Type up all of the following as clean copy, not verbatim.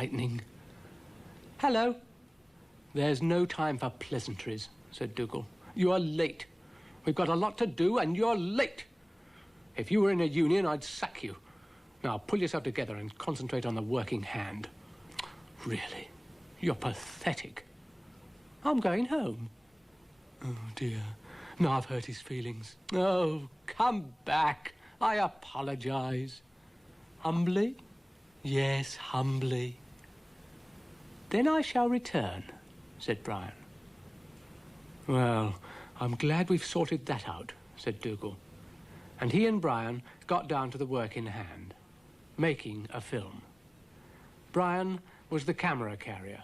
frightening. Hello. There's no time for pleasantries, said Dougal. You are late. We've got a lot to do, and you're late. If you were in a union, I'd sack you. Now, pull yourself together and concentrate on the working hand. Really, you're pathetic. I'm going home. Oh, dear. Now I've hurt his feelings. Oh, come back. I apologize. Humbly? Yes, humbly. Then I shall return, said Brian. Well, I'm glad we've sorted that out, said Dougal. And he and Brian got down to the work in hand, making a film. Brian was the camera carrier.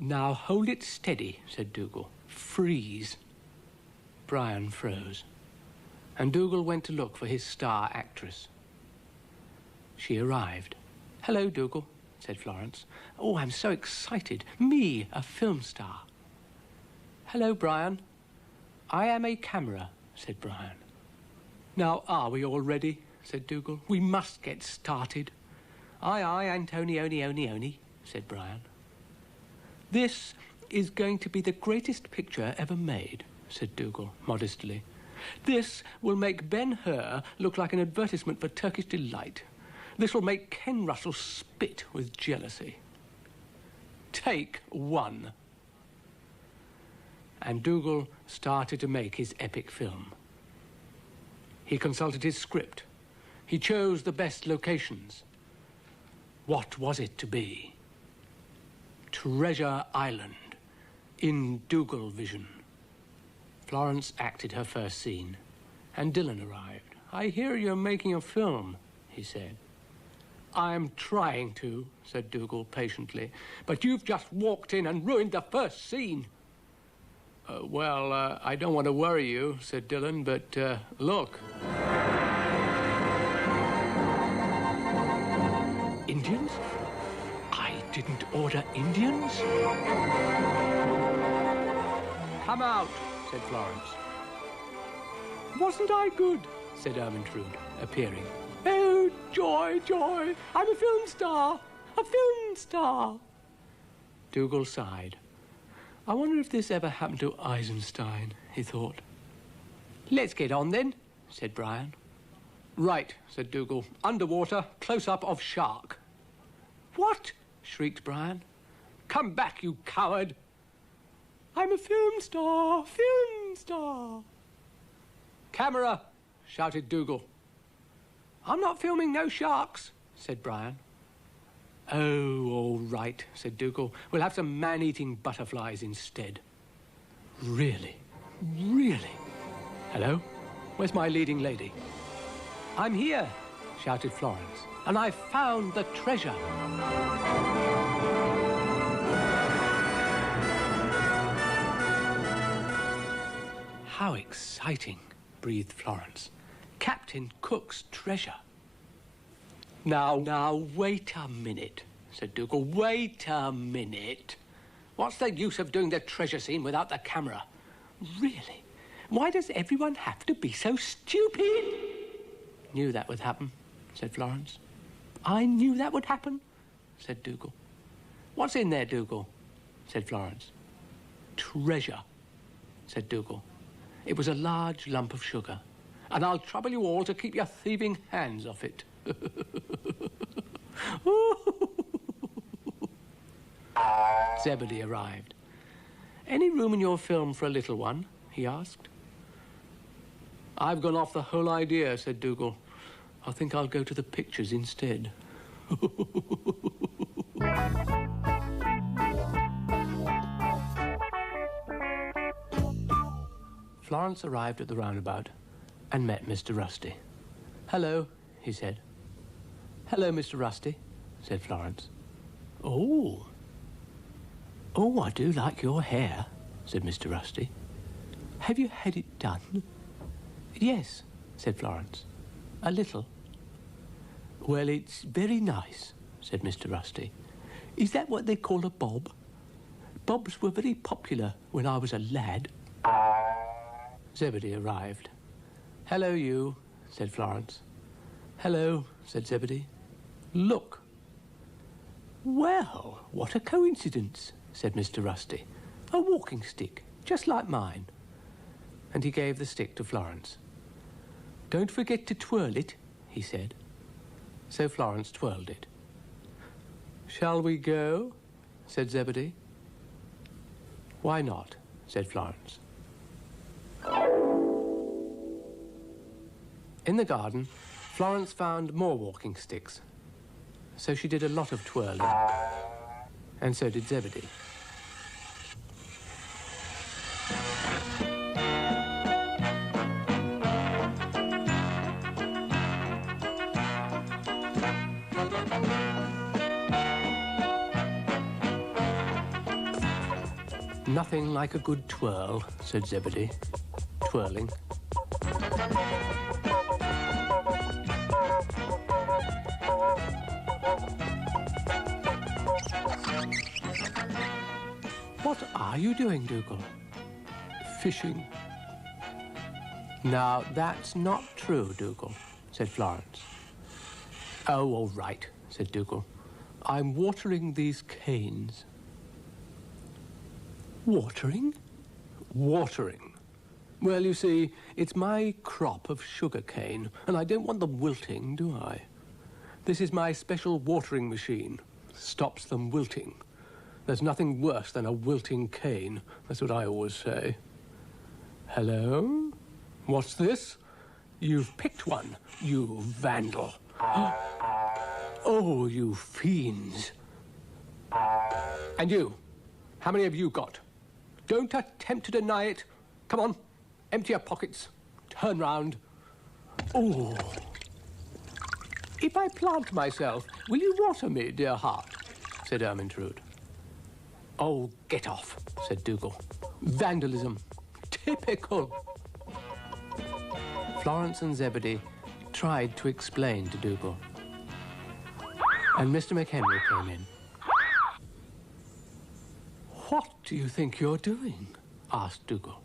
Now hold it steady, said Dougal. Freeze. Brian froze, and Dougal went to look for his star actress. She arrived. Hello, Dougal, said Florence. Oh, I'm so excited. Me, a film star. Hello, Brian. I am a camera, said Brian. Now, are we all ready? Said Dougal. We must get started. Aye, aye, Antonioni, said Brian. This is going to be the greatest picture ever made, said Dougal modestly. This will make Ben-Hur look like an advertisement for Turkish Delight. This will make Ken Russell spit with jealousy. Take one. And Dougal started to make his epic film. He consulted his script. He chose the best locations. What was it to be? Treasure Island, in Dougal vision. Florence acted her first scene, and Dylan arrived. I hear you're making a film, he said. I'm trying to, said Dougal patiently, but you've just walked in and ruined the first scene. Well, I don't want to worry you, said Dylan, but look. Indians? I didn't order Indians. Come out, said Florence. Wasn't I good? Said Ermentrude, appearing. Oh, joy, joy! I'm a film star! A film star! Dougal sighed. I wonder if this ever happened to Eisenstein, he thought. Let's get on, then, said Brian. Right, said Dougal. Underwater, close-up of shark. What? Shrieked Brian. Come back, you coward! I'm a film star, film star. Camera, shouted Dougal. I'm not filming no sharks, said Brian. Oh, all right, said Dougal. We'll have some man-eating butterflies instead. Really? Really? Hello? Where's my leading lady? I'm here, shouted Florence, and I found the treasure. How exciting, breathed Florence. Captain Cook's treasure. Now, wait a minute, said Dougal. Wait a minute. What's the use of doing the treasure scene without the camera? Really? Why does everyone have to be so stupid? Knew that would happen, said Florence. I knew that would happen, said Dougal. What's in there, Dougal? Said Florence. Treasure, said Dougal. It was a large lump of sugar, and I'll trouble you all to keep your thieving hands off it. Zebedee arrived. Any room in your film for a little one? He asked. I've gone off the whole idea, said Dougal. I think I'll go to the pictures instead. Florence arrived at the roundabout and met Mr. Rusty. Hello, he said. Hello, Mr. Rusty, said Florence. Oh, I do like your hair, said Mr. Rusty. Have you had it done? Yes, said Florence. A little. Well, it's very nice, said Mr. Rusty. Is that what they call a bob? Bobs were very popular when I was a lad. Zebedee arrived. Hello, you, said Florence. Hello, said Zebedee. Look. Well, what a coincidence, said Mr. Rusty. A walking stick, just like mine. And he gave the stick to Florence. Don't forget to twirl it, he said. So Florence twirled it. Shall we go? Said Zebedee. Why not? Said Florence. In the garden, Florence found more walking sticks. So she did a lot of twirling. And so did Zebedee. Nothing like a good twirl, said Zebedee, twirling. What are you doing, Dougal? Fishing. Now, that's not true, Dougal, said Florence. Oh, all right, said Dougal. I'm watering these canes. Watering? Watering. Well, you see, it's my crop of sugar cane, and I don't want them wilting, do I? This is my special watering machine. Stops them wilting. There's nothing worse than a wilting cane. That's what I always say. Hello? What's this? You've picked one, you vandal. Oh, you fiends. And you, how many have you got? Don't attempt to deny it. Come on, empty your pockets. Turn round. Oh. If I plant myself, will you water me, dear heart? Said Ermintrude. Oh, get off, said Dougal. Vandalism. Typical. Florence and Zebedee tried to explain to Dougal. And Mr. McHenry came in. What do you think you're doing? Asked Dougal.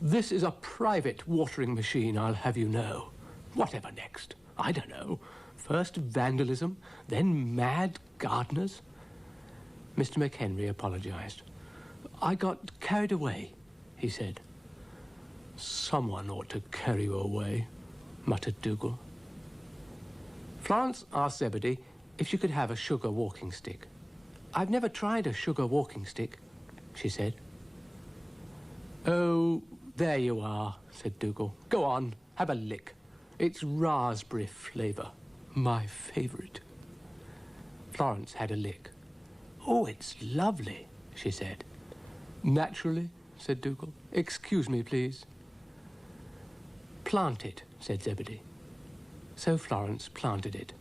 This is a private watering machine, I'll have you know. Whatever next? I don't know. First vandalism, then mad gardeners. Mr. McHenry apologized. I got carried away, he said. Someone ought to carry you away, muttered Dougal. Florence asked Zebedee if she could have a sugar walking stick. I've never tried a sugar walking stick, she said. Oh, there you are, said Dougal. Go on, have a lick. It's raspberry flavour, my favourite. Florence had a lick. Oh, it's lovely, she said. Naturally, said Dougal. Excuse me, please. Plant it, said Zebedee. So Florence planted it.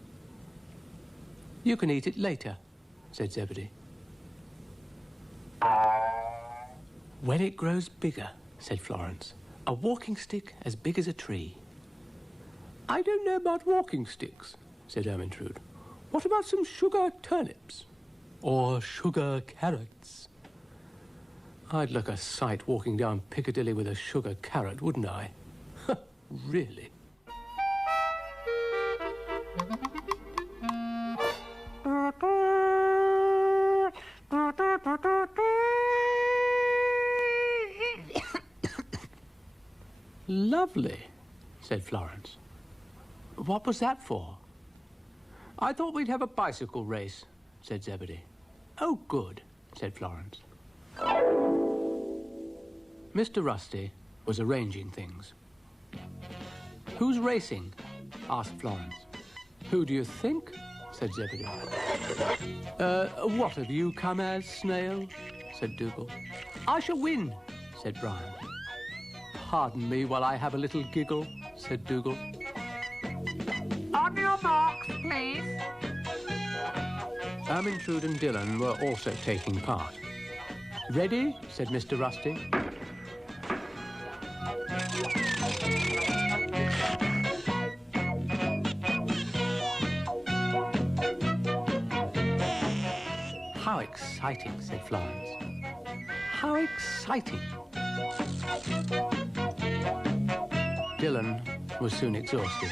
You can eat it later, said Zebedee. When it grows bigger, said Florence. A walking stick as big as a tree. I don't know about walking sticks, said Ermintrude. What about some sugar turnips? Or sugar carrots? I'd look a sight walking down Piccadilly with a sugar carrot, wouldn't I? Really? Lovely, said Florence. What was that for? I thought we'd have a bicycle race, said Zebedee. Oh, good, said Florence. Mr. Rusty was arranging things. Who's racing? Asked Florence. Who do you think? Said Zebedee. What have you come as, Snail? Said Dougal. I shall win, said Brian. Pardon me while I have a little giggle, said Dougal. On your marks, please. Ermintrude and Dillon were also taking part. Ready? Said Mr. Rusty. How exciting, said Florence. How exciting. Dillon was soon exhausted.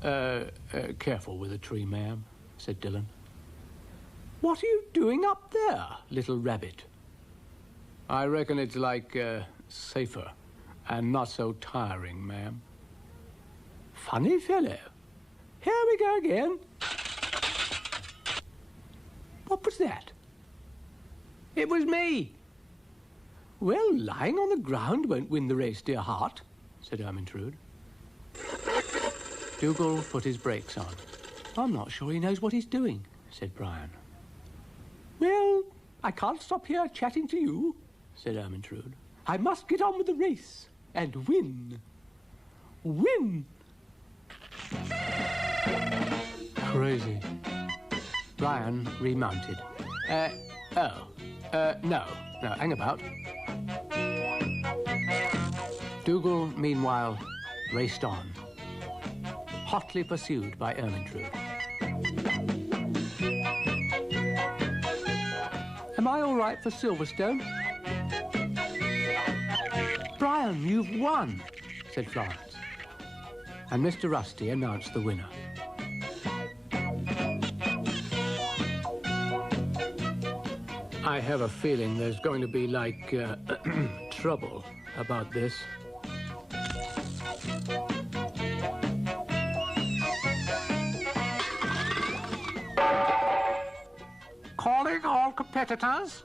Careful with the tree, ma'am, said Dillon. What are you doing up there, little rabbit? I reckon it's like, safer and not so tiring, ma'am. Funny fellow. Here we go again. What was that? It was me. Well, lying on the ground won't win the race, dear heart, said Ermintrude. Dougal put his brakes on. I'm not sure he knows what he's doing, said Brian. Well, I can't stop here chatting to you, said Ermintrude. I must get on with the race and win. Win! Crazy. Brian remounted. No, hang about. Dougal, meanwhile, raced on, hotly pursued by Ermintrude. Am I all right for Silverstone? Brian, you've won, said Florence. And Mr. Rusty announced the winner. I have a feeling there's going to be, like, trouble about this. Calling all competitors.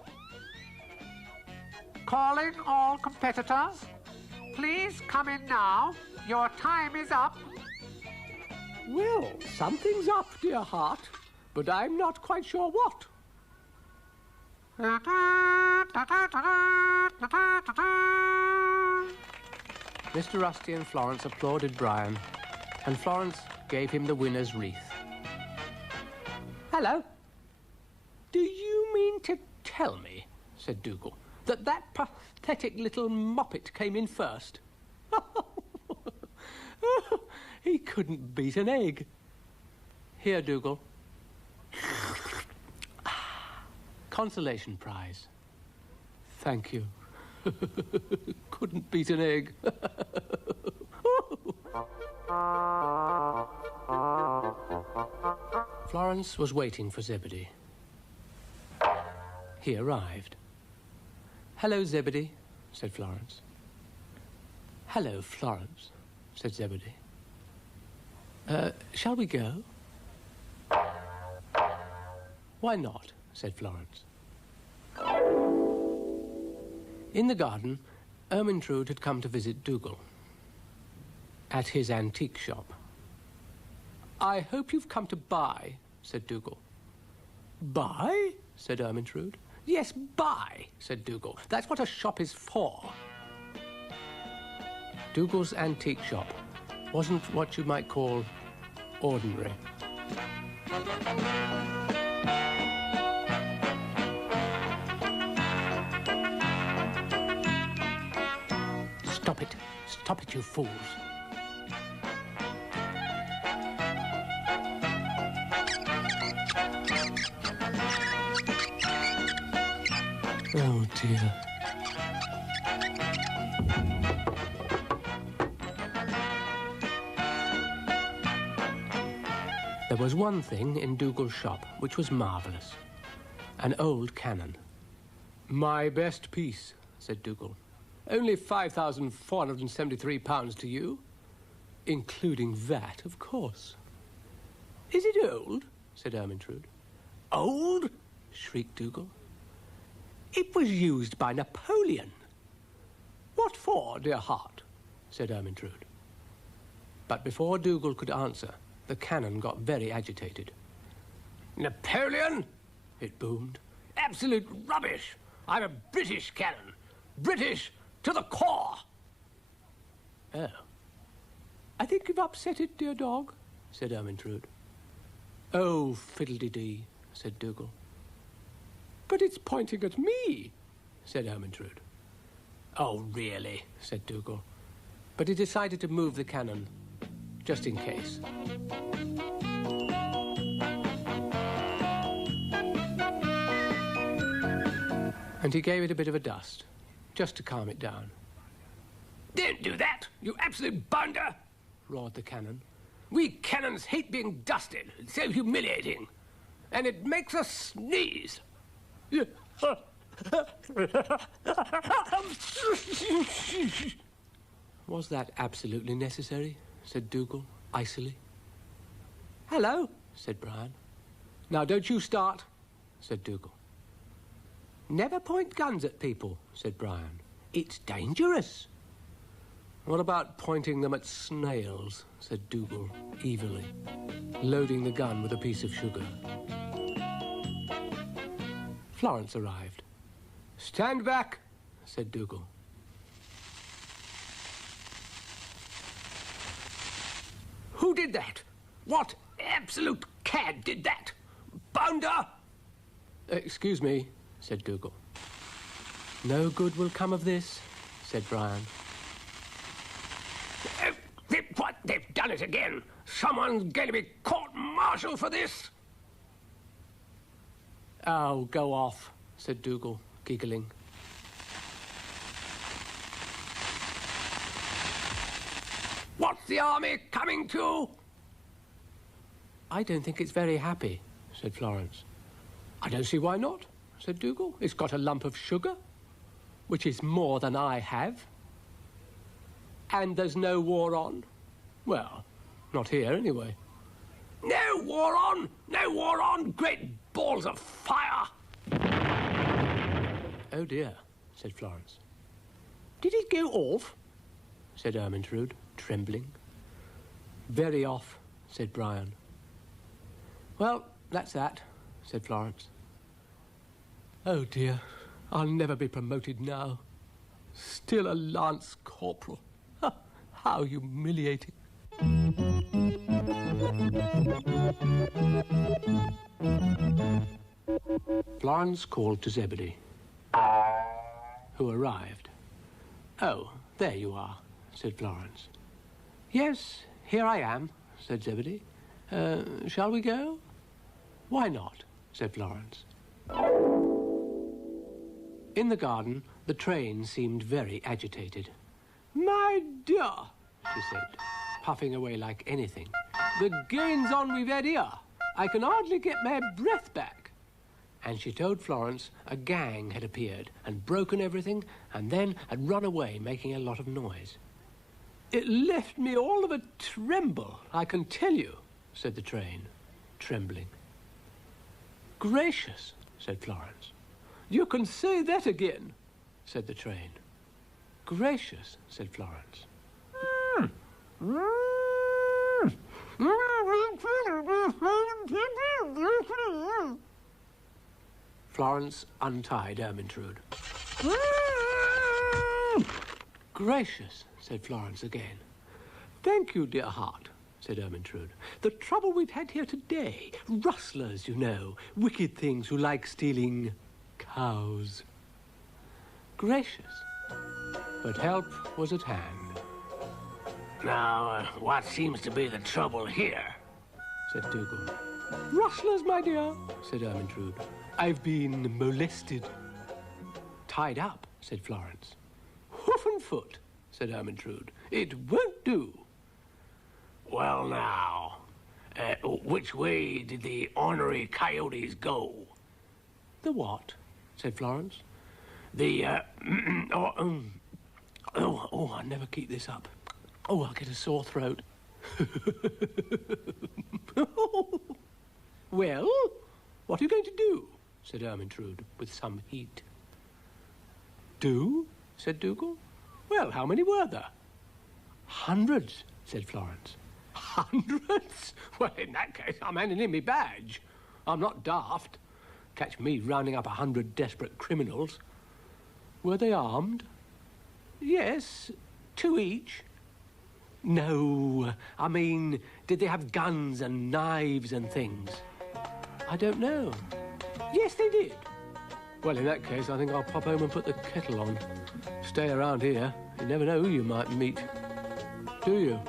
Calling all competitors. Please come in now. Your time is up. Well, something's up, dear heart, but I'm not quite sure what. Mr. Rusty and Florence applauded Brian, and Florence gave him the winner's wreath. Hello. Do you mean to tell me, said Dougal, that pathetic little moppet came in first? He couldn't beat an egg. Here, Dougal. Consolation prize. Thank you. Couldn't beat an egg. Florence was waiting for Zebedee. He arrived. Hello, Zebedee, said Florence. Hello, Florence, said Zebedee. Shall we go? Why not, said Florence. In the garden, Ermintrude had come to visit Dougal at his antique shop. I hope you've come to buy, said Dougal. Buy? Said Ermintrude. Yes, buy, said Dougal. That's what a shop is for. Dougal's antique shop wasn't what you might call ordinary. Stop it. Stop it, you fools. Oh, dear. There was one thing in Dougal's shop which was marvellous. An old cannon. My best piece, said Dougal. Only £5,473 to you, including VAT, of course. Is it old? Said Ermintrude. Old? Shrieked Dougal. It was used by Napoleon. What for, dear heart? Said Ermintrude. But before Dougal could answer, the cannon got very agitated. Napoleon? It boomed. Absolute rubbish! I'm a British cannon. British to the core! Oh. I think you've upset it, dear dog, said Ermintrude. Oh, fiddle-dee-dee, said Dougal. But it's pointing at me, said Ermintrude. Oh, really, said Dougal. But he decided to move the cannon, just in case. And he gave it a bit of a dust, just to calm it down. Don't do that, you absolute bounder, roared the cannon. We cannons hate being dusted. It's so humiliating. And it makes us sneeze. Was that absolutely necessary? Said Dougal, icily. Hello, said Brian. Now don't you start, said Dougal. Never point guns at people, said Brian. It's dangerous. What about pointing them at snails, said Dougal, evilly, loading the gun with a piece of sugar. Florence arrived. Stand back, said Dougal. Who did that? What absolute cad did that? Bounder! Excuse me, said Dougal. No good will come of this, said Brian. What? They've done it again. Someone's going to be court-martialed for this. Oh, go off, said Dougal, giggling. What's the army coming to? I don't think it's very happy, said Florence. I don't see why not, said Dougal. It's got a lump of sugar, which is more than I have. And there's no war on. Well, not here, anyway. No war on! No war on! Great balls of fire! Oh, dear, said Florence. Did it go off? Said Ermintrude, trembling. Very off, said Brian. Well, that's that, said Florence. Oh, dear, I'll never be promoted now. Still a lance corporal. How humiliating. Florence called to Zebedee, who arrived. Oh, there you are, said Florence. Yes, here I am, said Zebedee. Shall we go? Why not, said Florence. In the garden, the train seemed very agitated. My dear, she said, puffing away like anything. The gains on we've had here. I can hardly get my breath back. And she told Florence a gang had appeared and broken everything and then had run away, making a lot of noise. It left me all of a tremble, I can tell you, said the train, trembling. Gracious, said Florence. You can say that again, said the train. Gracious, said Florence. Florence untied Ermintrude. Gracious, said Florence again. Thank you, dear heart, said Ermintrude. The trouble we've had here today, rustlers, you know, wicked things who like stealing cows. Gracious, but help was at hand. Now, what seems to be the trouble here? Said Dougal. Rustlers, my dear, said Ermintrude. I've been molested. Tied up, said Florence. Hoof and foot, said Ermintrude. It won't do. Well, now, which way did the ornery coyotes go? The what? Said Florence. The, I never keep this up. Oh, I'll get a sore throat. Well, what are you going to do? Said Ermintrude, with some heat. Do? Said Dougal. Well, how many were there? Hundreds, said Florence. Hundreds? Well, in that case, I'm handing in my badge. I'm not daft. Catch me rounding up 100 desperate criminals. Were they armed? Yes, 2 each. No, I mean, did they have guns and knives and things? I don't know. Yes, they did. Well, in that case, I think I'll pop home and put the kettle on. Stay around here. You never know who you might meet. Do you?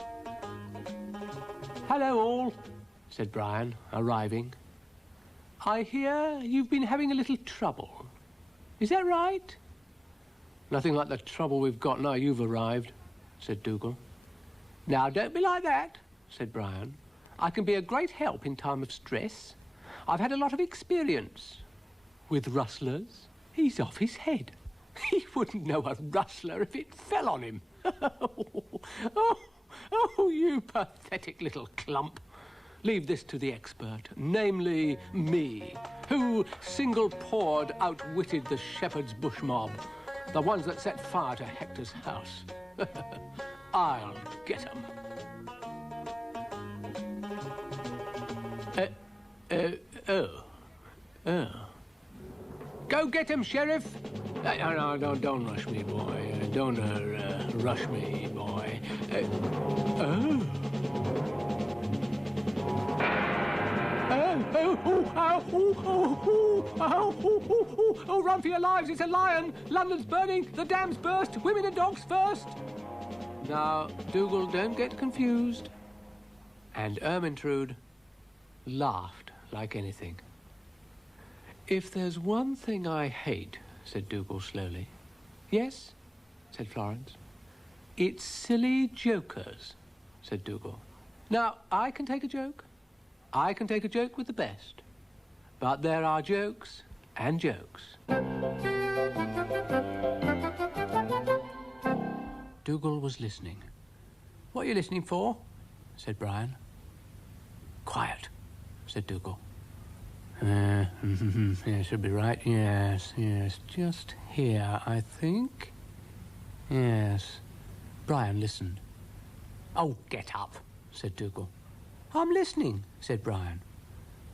Hello, all, said Brian, arriving. I hear you've been having a little trouble. Is that right? Nothing like the trouble we've got now you've arrived, said Dougal. Now, don't be like that, said Brian. "I can be a great help in time of stress. I've had a lot of experience with rustlers. He's off his head. He wouldn't know a rustler if it fell on him. Oh, you pathetic little clump. Leave this to the expert, namely me, who single-pawed outwitted the shepherd's bush mob, the ones that set fire to Hector's house. I'll get 'em." Go get him, Sheriff. No, don't rush me, boy. Don't rush me, boy. Oh, run for your lives, it's a lion! London's burning, the dam's burst, women and dogs first! Now, Dougal, don't get confused. And Ermintrude laughed like anything. "If there's one thing I hate," said Dougal slowly. "Yes?" said Florence. "It's silly jokers," said Dougal. "Now, I can take a joke. I can take a joke with the best. But there are jokes and jokes." Dougal was listening. "What are you listening for?" said Brian. "Quiet," said Dougal. Yeah, should be right. Yes, just here, I think. Yes." Brian listened. "Oh, get up," said Dougal. "I'm listening," said Brian.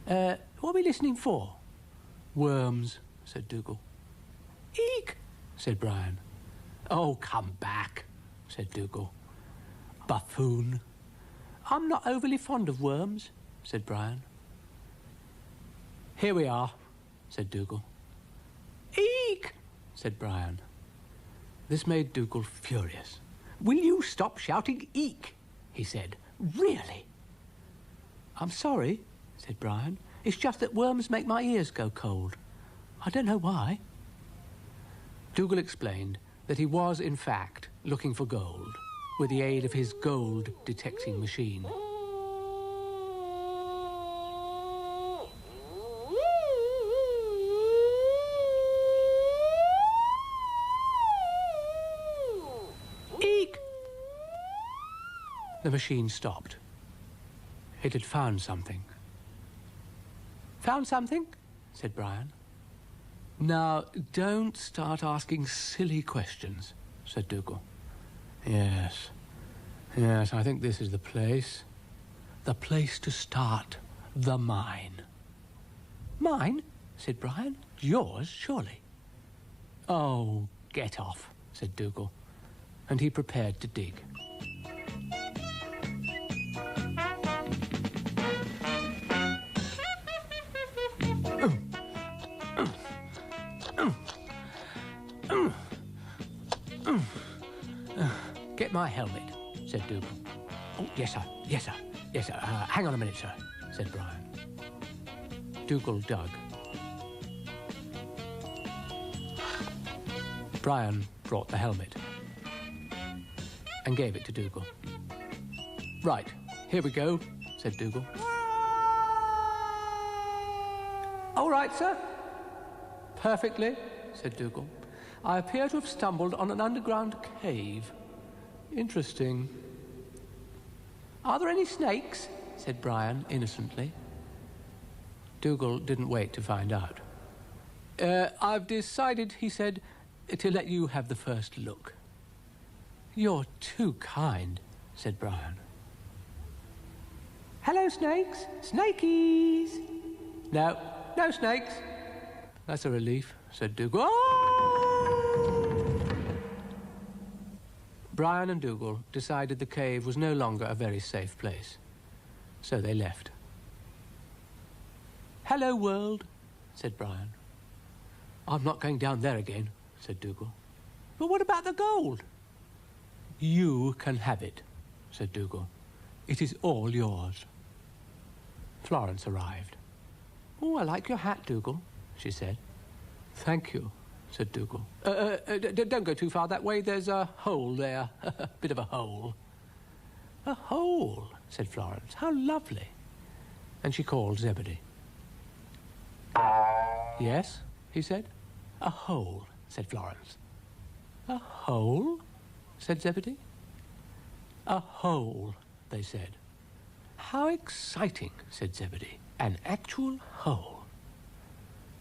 What are we listening for?" "Worms," said Dougal. "Eek," said Brian. "Oh, come back," said Dougal. "Buffoon." "I'm not overly fond of worms," said Brian. "Here we are," said Dougal. "Eek," said Brian. This made Dougal furious. "Will you stop shouting eek?" he said. "Really?" "I'm sorry," said Brian. "It's just that worms make my ears go cold. I don't know why." Dougal explained that he was, in fact, looking for gold with the aid of his gold-detecting machine. Eek! The machine stopped. It had found something. "Found something?" said Brian. "Now, don't start asking silly questions," said Dougal. Yes, I think this is the place. The place to start the mine." "Mine?" said Brian. "Yours, surely." "Oh, get off," said Dougal, and he prepared to dig. "Get my helmet," said Dougal. "Oh, yes, sir. Hang on a minute, sir," said Brian. Dougal dug. Brian brought the helmet and gave it to Dougal. "Right, here we go," said Dougal. "All right, sir." "Perfectly," said Dougal. "I appear to have stumbled on an underground cave. Interesting." "Are there any snakes?" said Brian innocently. Dougal didn't wait to find out. I've decided," he said, "to let you have the first look." "You're too kind," said Brian. "Hello, snakes. Snakies." No snakes." "That's a relief," said Dougal. Oh! Brian and Dougal decided the cave was no longer a very safe place, so they left. "Hello, world," said Brian. "I'm not going down there again," said Dougal. "But what about the gold?" "You can have it," said Dougal. "It is all yours." Florence arrived. "Oh, I like your hat, Dougal," she said. "Thank you," said Dougal. Don't go too far that way. There's a hole there. A bit of a hole." "A hole?" said Florence. How lovely. And she called Zebedee. Yes, he said. A hole, said Florence. A hole, said Zebedee. A hole, they said. How exciting, said Zebedee. An actual hole.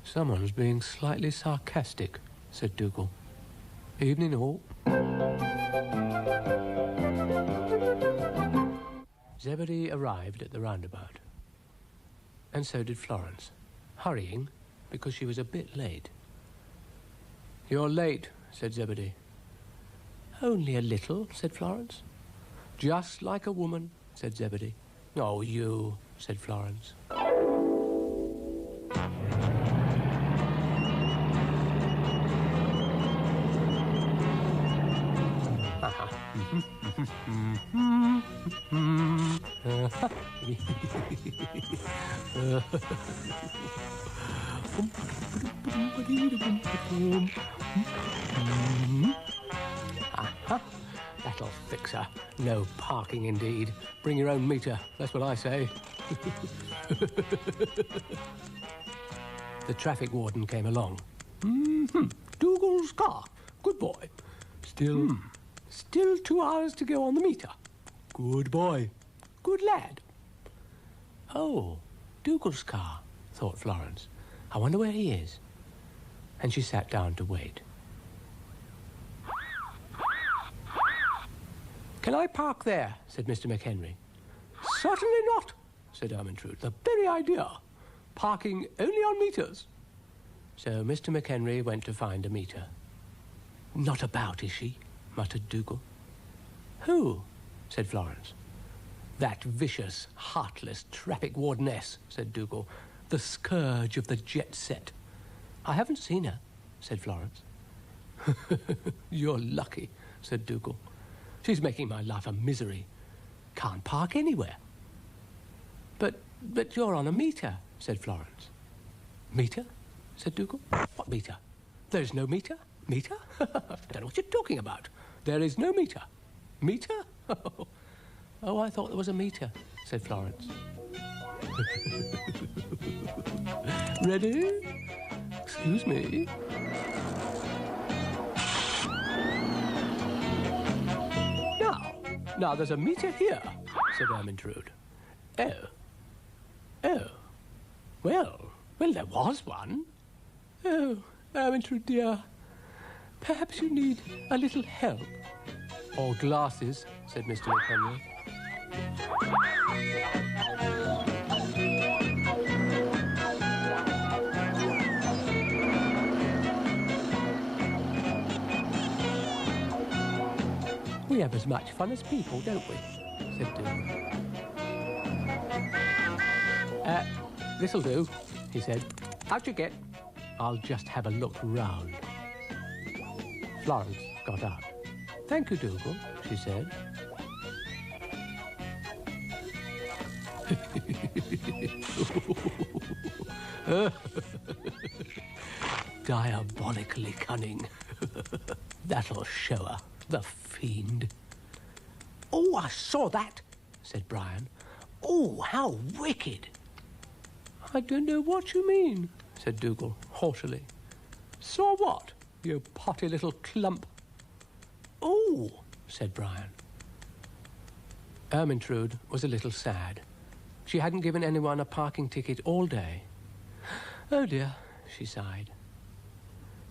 Someone's being slightly sarcastic, said Dougal. Evening all. Zebedee arrived at the roundabout. And so did Florence, hurrying because she was a bit late. You're late, said Zebedee. Only a little, said Florence. Just like a woman, said Zebedee. Oh, you, said Florence. That'll fix her. No parking indeed. Bring your own meter, that's what I say. The traffic warden came along. Dougal's car. Good boy. Still 2 hours to go on the meter. Good boy. Good lad. Oh, Dougal's car, thought Florence. I wonder where he is. And she sat down to wait. Can I park there? Said Mr. McHenry. Certainly not, said Ermintrude. The very idea. Parking only on meters. So Mr. McHenry went to find a meter. Not about, is she? Muttered Dougal. Who? Said Florence. That vicious, heartless traffic wardeness, said Dougal. The scourge of the jet set. I haven't seen her, said Florence. You're lucky, said Dougal. She's making my life a misery. Can't park anywhere. But you're on a meter, said Florence. Meter? Said Dougal. What meter? There's no meter. Meter? I don't know what you're talking about. There is no meter. Meter? Oh, I thought there was a meter, said Florence. Ready? Excuse me. Now, there's a meter here, said Ermintrude. Oh. Well, there was one. Oh, Ermintrude, dear. Perhaps you need a little help. Or glasses, said Mr. McHenry. We have as much fun as people, don't we? Said Dougal. This'll do, he said. Out you get. I'll just have a look round. Florence got out. Thank you, Dougal, she said. Diabolically cunning. That'll show her, the fiend. Oh, I saw that, said Brian. Oh, how wicked. I don't know what you mean, said Dougal, haughtily. Saw what, you potty little clump? Oh, said Brian. Ermintrude was a little sad. She hadn't given anyone a parking ticket all day. Oh, dear, she sighed.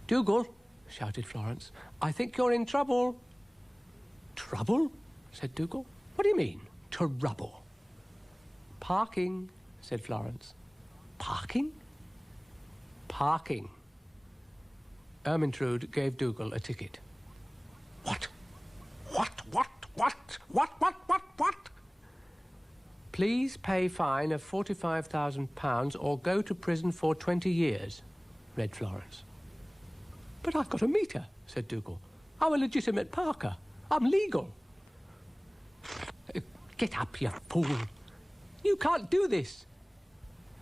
Dougal, shouted Florence, I think you're in trouble. Trouble? Said Dougal. What do you mean, trouble? Parking, said Florence. Parking? Parking. Ermintrude gave Dougal a ticket. What? Please pay fine of £45,000 or go to prison for 20 years, read Florence. But I've got a meter, said Dougal. I'm a legitimate parker. I'm legal. Get up, you fool. You can't do this.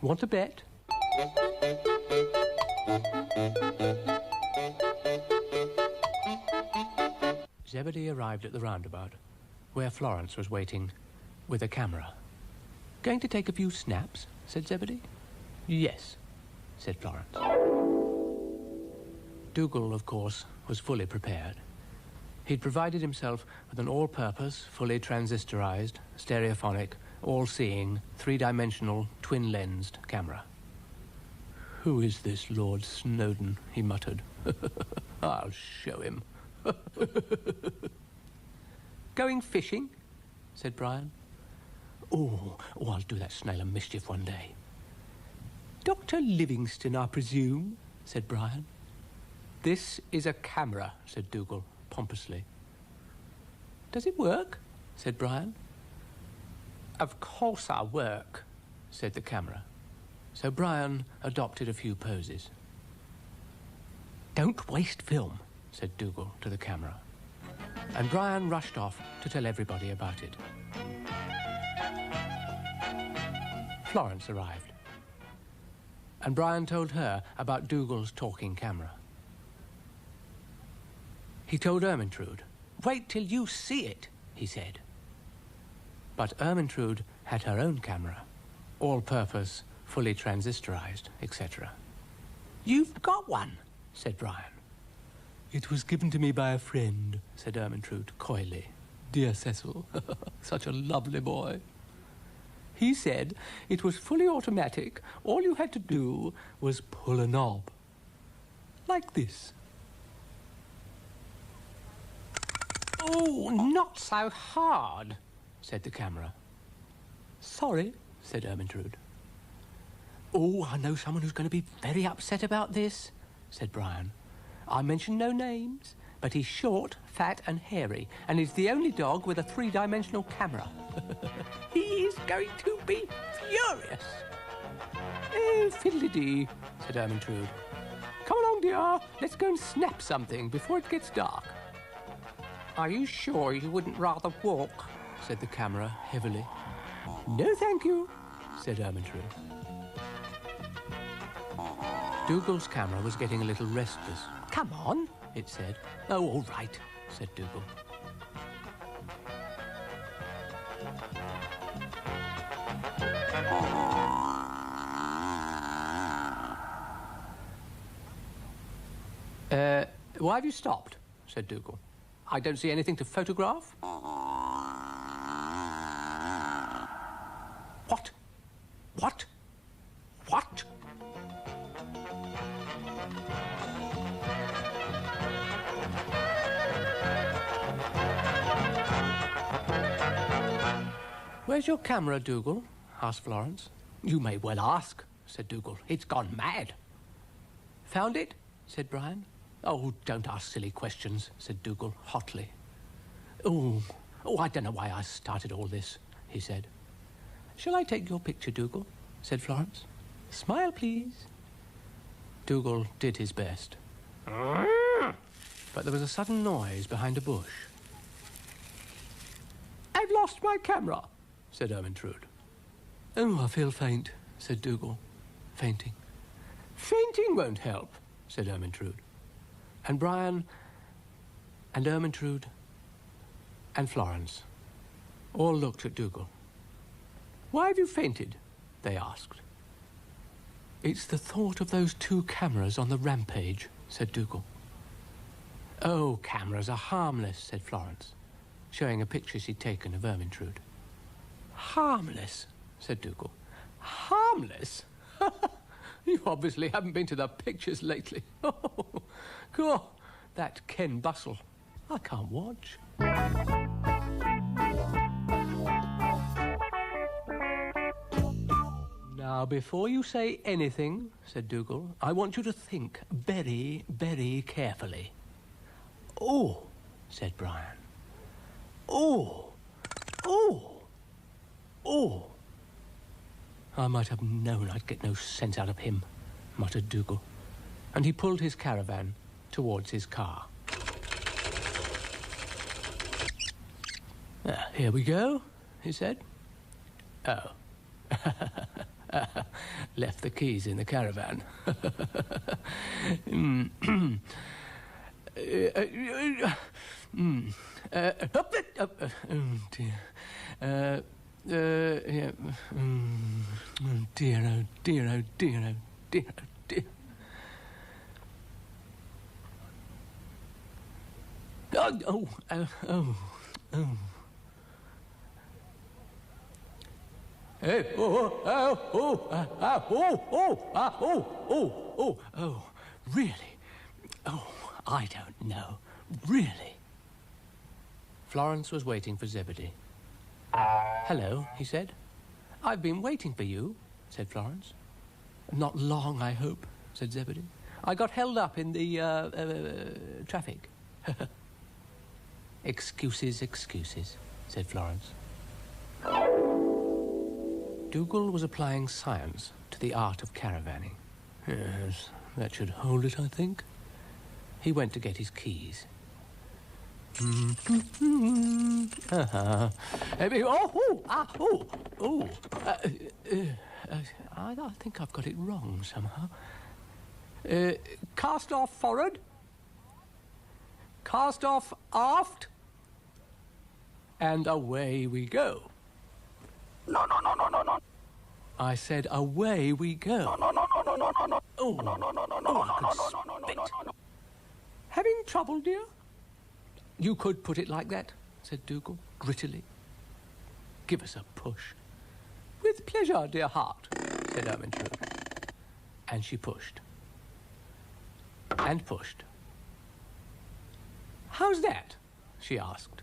Want a bet? Zebedee arrived at the roundabout, where Florence was waiting, with a camera. Going to take a few snaps? Said Zebedee. Yes, said Florence. Dougal, of course, was fully prepared. He'd provided himself with an all-purpose, fully transistorized, stereophonic, all-seeing, three-dimensional, twin-lensed camera. "Who is this Lord Snowdon?" he muttered. "I'll show him." "Going fishing?" said Brian. Oh, I'll do that snail a mischief one day." "Dr. Livingstone, I presume?" said Brian. "This is a camera," said Dougal, pompously. "Does it work?" said Brian. "Of course I work," said the camera. So Brian adopted a few poses. "Don't waste film," said Dougal to the camera. And Brian rushed off to tell everybody about it. Florence arrived. And Brian told her about Dougal's talking camera. He told Ermintrude. "Wait till you see it," he said. But Ermintrude had her own camera, all-purpose, fully transistorized, etc. "You've got one," said Brian. "It was given to me by a friend," said Ermintrude coyly. "Dear Cecil, such a lovely boy. He said it was fully automatic. All you had to do was pull a knob. Like this." "Oh, not so hard," said the camera. "Sorry," said Ermintrude. "Oh, I know someone who's going to be very upset about this," said Brian. "I mention no names, but he's short, fat and hairy, and is the only dog with a three-dimensional camera. He is going to be furious." "Oh, fiddly-dee," said Ermintrude. "Come along, dear. Let's go and snap something before it gets dark." "Are you sure you wouldn't rather walk?" said the camera heavily. "No, thank you," said Ermintrude. Dougal's camera was getting a little restless. "Come on," it said. "Oh, all right," said Dougal. Why have you stopped?" said Dougal. "I don't see anything to photograph." What? What? What? "Where's your camera, Dougal?" asked Florence. "You may well ask," said Dougal. "It's gone mad." "Found it?" said Brian. "Oh, don't ask silly questions," said Dougal hotly. Oh, I don't know why I started all this," he said. "Shall I take your picture, Dougal?" said Florence. "Smile, please." Dougal did his best. But there was a sudden noise behind a bush. "I've lost my camera," said Ermintrude. "Oh, I feel faint," said Dougal, fainting. "Fainting won't help," said Ermintrude. And Brian and Ermintrude and Florence all looked at Dougal. "Why have you fainted?" they asked. "It's the thought of those two cameras on the rampage," said Dougal. "Oh, cameras are harmless," said Florence, showing a picture she'd taken of Ermintrude. "Harmless," said Dougal. "Harmless? You obviously haven't been to the pictures lately. Oh, God, that Ken Bustle. I can't watch." "Now, before you say anything," said Dougal, "I want you to think very, very carefully." "Oh," said Brian. "Oh, oh, oh." "I might have known I'd get no sense out of him," muttered Dougal, and he pulled his caravan towards his car. "Here we go," he said. "Oh." Left the keys in the caravan. Oh, dear. Yeah. Oh dear, oh dear, oh dear, oh dear, oh dear. Oh. Really? Oh, I don't know. Really? Florence was waiting for Zebedee. Hello, he said. I've been waiting for you, said Florence. Not long, I hope, said Zebedee. I got held up in the, traffic. Excuses, excuses, said Florence. Dougal was applying science to the art of caravanning. Yes, that should hold it, I think. He went to get his keys. I think I've got it wrong somehow. Cast off forward. Cast off aft. And away we go. No. I said away we go. No. Oh, I could spit. Having trouble, dear? You could put it like that, said Dougal, grittily. Give us a push. With pleasure, dear heart, said Ermintrude. And she pushed. And pushed. How's that? She asked.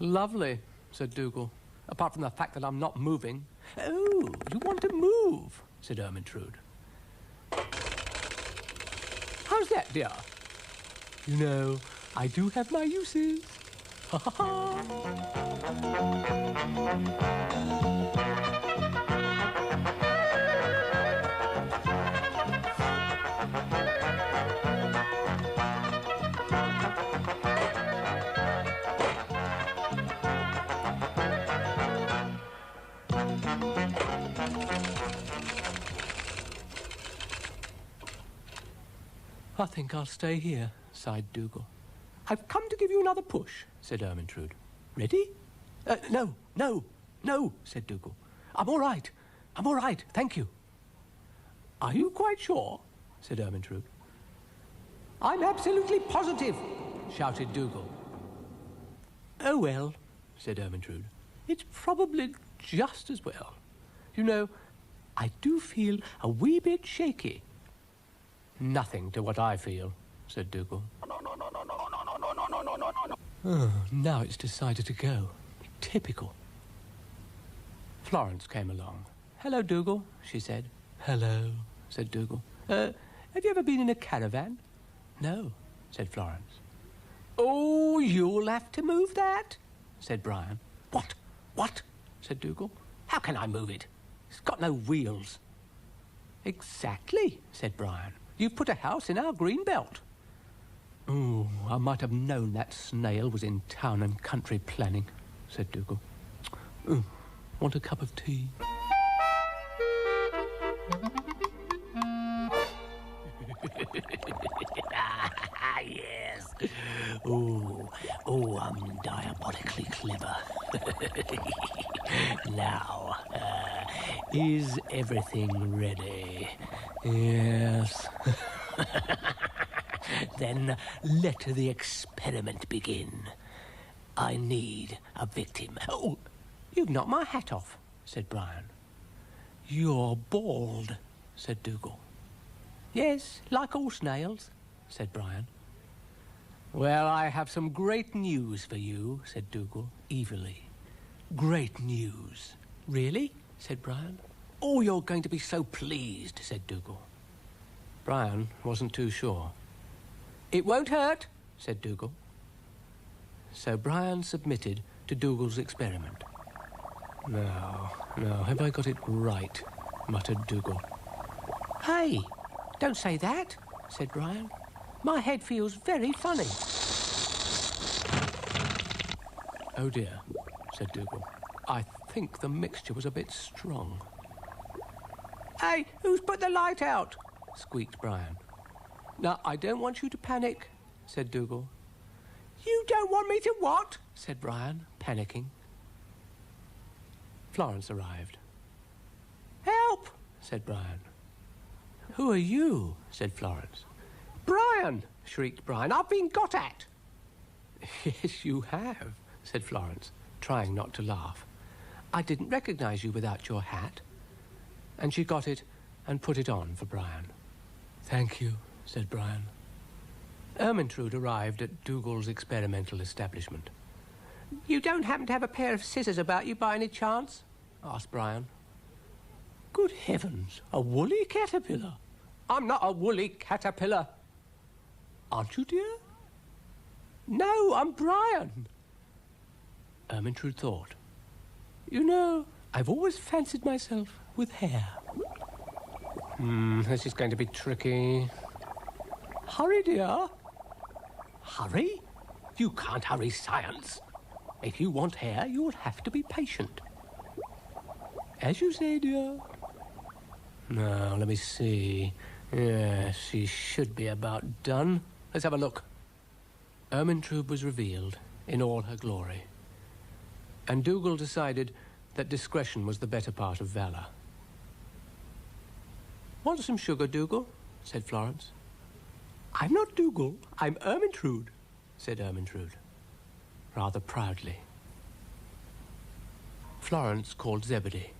Lovely, said Dougal, apart from the fact that I'm not moving. Oh, you want to move, said Ermintrude. How's that, dear? You know, I do have my uses. Ha ha ha. I think I'll stay here, sighed Dougal. I've come to give you another push, said Ermintrude. Ready? No, said Dougal. I'm all right, thank you. Are you quite sure? Said Ermintrude. I'm absolutely positive, shouted Dougal. Oh, well, said Ermintrude. It's probably just as well. You know, I do feel a wee bit shaky. Nothing to what I feel, said Dougal. Oh, now it's decided to go. Typical. Florence came along. Hello, Dougal, she said. Hello, said Dougal. Have you ever been in a caravan? No, said Florence. Oh, you'll have to move that, said Brian. What? Said Dougal. How can I move it? It's got no wheels. Exactly, said Brian. You've put a house in our green belt. Oh, I might have known that snail was in town and country planning, said Dougal. Oh, want a cup of tea? Yes. Oh, I'm diabolically clever. Now, is everything ready? Yes. Then let the experiment begin. I need a victim. Oh, you've knocked my hat off, said Brian. You're bald, said Dougal. Yes, like all snails, said Brian. Well, I have some great news for you, said Dougal, evilly. Great news. Really? Said Brian. Oh, you're going to be so pleased, said Dougal. Brian wasn't too sure. It won't hurt, said Dougal. So Brian submitted to Dougal's experiment. No, have I got it right, muttered Dougal. Hey, don't say that, said Brian. My head feels very funny. Oh dear, said Dougal. I think the mixture was a bit strong. Hey, who's put the light out? Squeaked Brian. Now, I don't want you to panic, said Dougal. You don't want me to what? Said Brian, panicking. Florence arrived. "Help!" said Brian. "Who are you?" said Florence. "Brian!" shrieked Brian. "I've been got at!" "Yes, you have," said Florence, trying not to laugh. "I didn't recognize you without your hat." And she got it and put it on for Brian. "Thank you," said Brian. Ermintrude arrived at Dougal's experimental establishment. "You don't happen to have a pair of scissors about you by any chance?" asked Brian. "Good heavens, a woolly caterpillar!" "I'm not a woolly caterpillar." "Aren't you, dear?" "No, I'm Brian." Ermintrude thought, "You know, I've always fancied myself with hair." This is going to be tricky. "Hurry, dear." "Hurry? You can't hurry science. If you want hair, you'll have to be patient." "As you say, dear." Now, let me see. Yes, she should be about done. Let's have a look. Ermintrude was revealed in all her glory, and Dougal decided that discretion was the better part of valor. "Want some sugar, Dougal?" said Florence. "I'm not Dougal, I'm Ermintrude," said Ermintrude, rather proudly. Florence called Zebedee,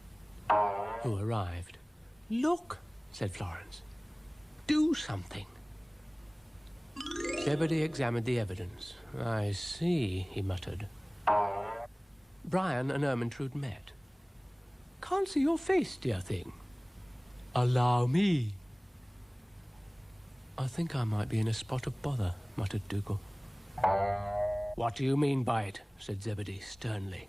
who arrived. "Look," said Florence. "Do something." Zebedee examined the evidence. "I see," he muttered. Brian and Ermintrude met. "Can't see your face, dear thing." "Allow me." "I think I might be in a spot of bother," muttered Dougal. "What do you mean by it?" said Zebedee sternly,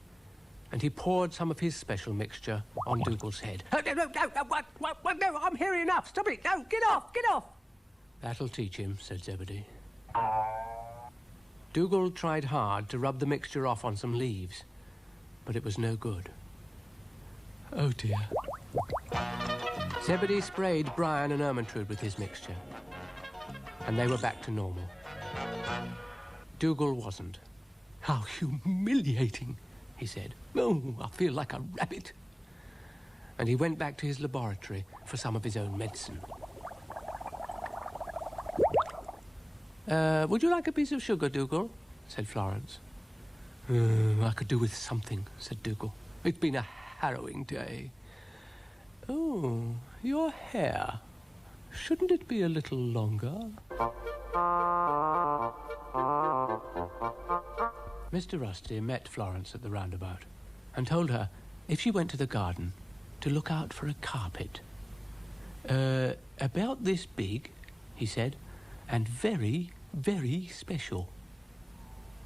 and he poured some of his special mixture on Dougal's head. No, I'm hearing enough. Stop it. No, get off, get off." "That'll teach him," said Zebedee. Dougal tried hard to rub the mixture off on some leaves, but it was no good. "Oh, dear." Zebedee sprayed Brian and Ermintrude with his mixture, and they were back to normal. Dougal wasn't. "How humiliating," he said. "Oh, I feel like a rabbit." And he went back to his laboratory for some of his own medicine. "Would you like a piece of sugar, Dougal?" said Florence. "I could do with something," said Dougal. "It's been a harrowing day." "Oh, your hair. Shouldn't it be a little longer?" Mr. Rusty met Florence at the roundabout and told her, if she went to the garden, to look out for a carpet. About this big," he said, "and very, very special."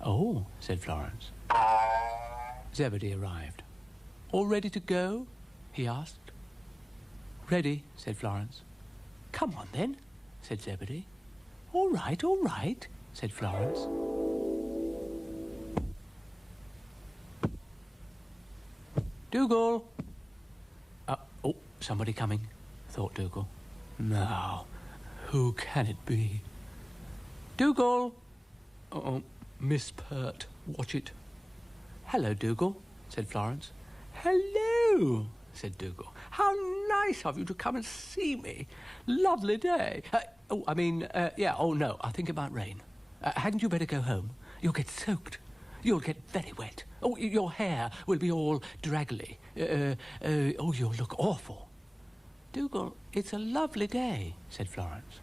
"Oh," said Florence. Zebedee arrived. "All ready to go?" he asked. "Ready," said Florence. "Come on, then," said Zebedee. All right," said Florence. "Dougal!" Oh, somebody coming, thought Dougal. "Now, who can it be?" "Dougal!" "Uh-oh, Miss Pert, watch it." "Hello, Dougal," said Florence. "Hello," said Dougal. "How nice of you to come and see me. Lovely day. No, I think it might rain. Hadn't you better go home? You'll get soaked. You'll get very wet. Oh, your hair will be all draggly. You'll look awful." "Dougal, it's a lovely day," said Florence.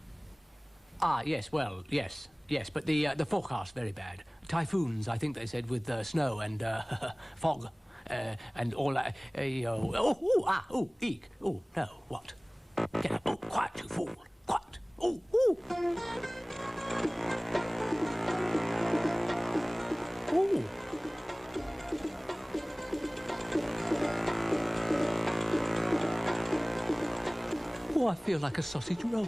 Yes, but the forecast's very bad. Typhoons, I think they said, with snow and fog and all that. Eek. Oh, no, what? Get up. Oh, quiet, you fool. Quiet. Oh. Oh. Oh, I feel like a sausage roll.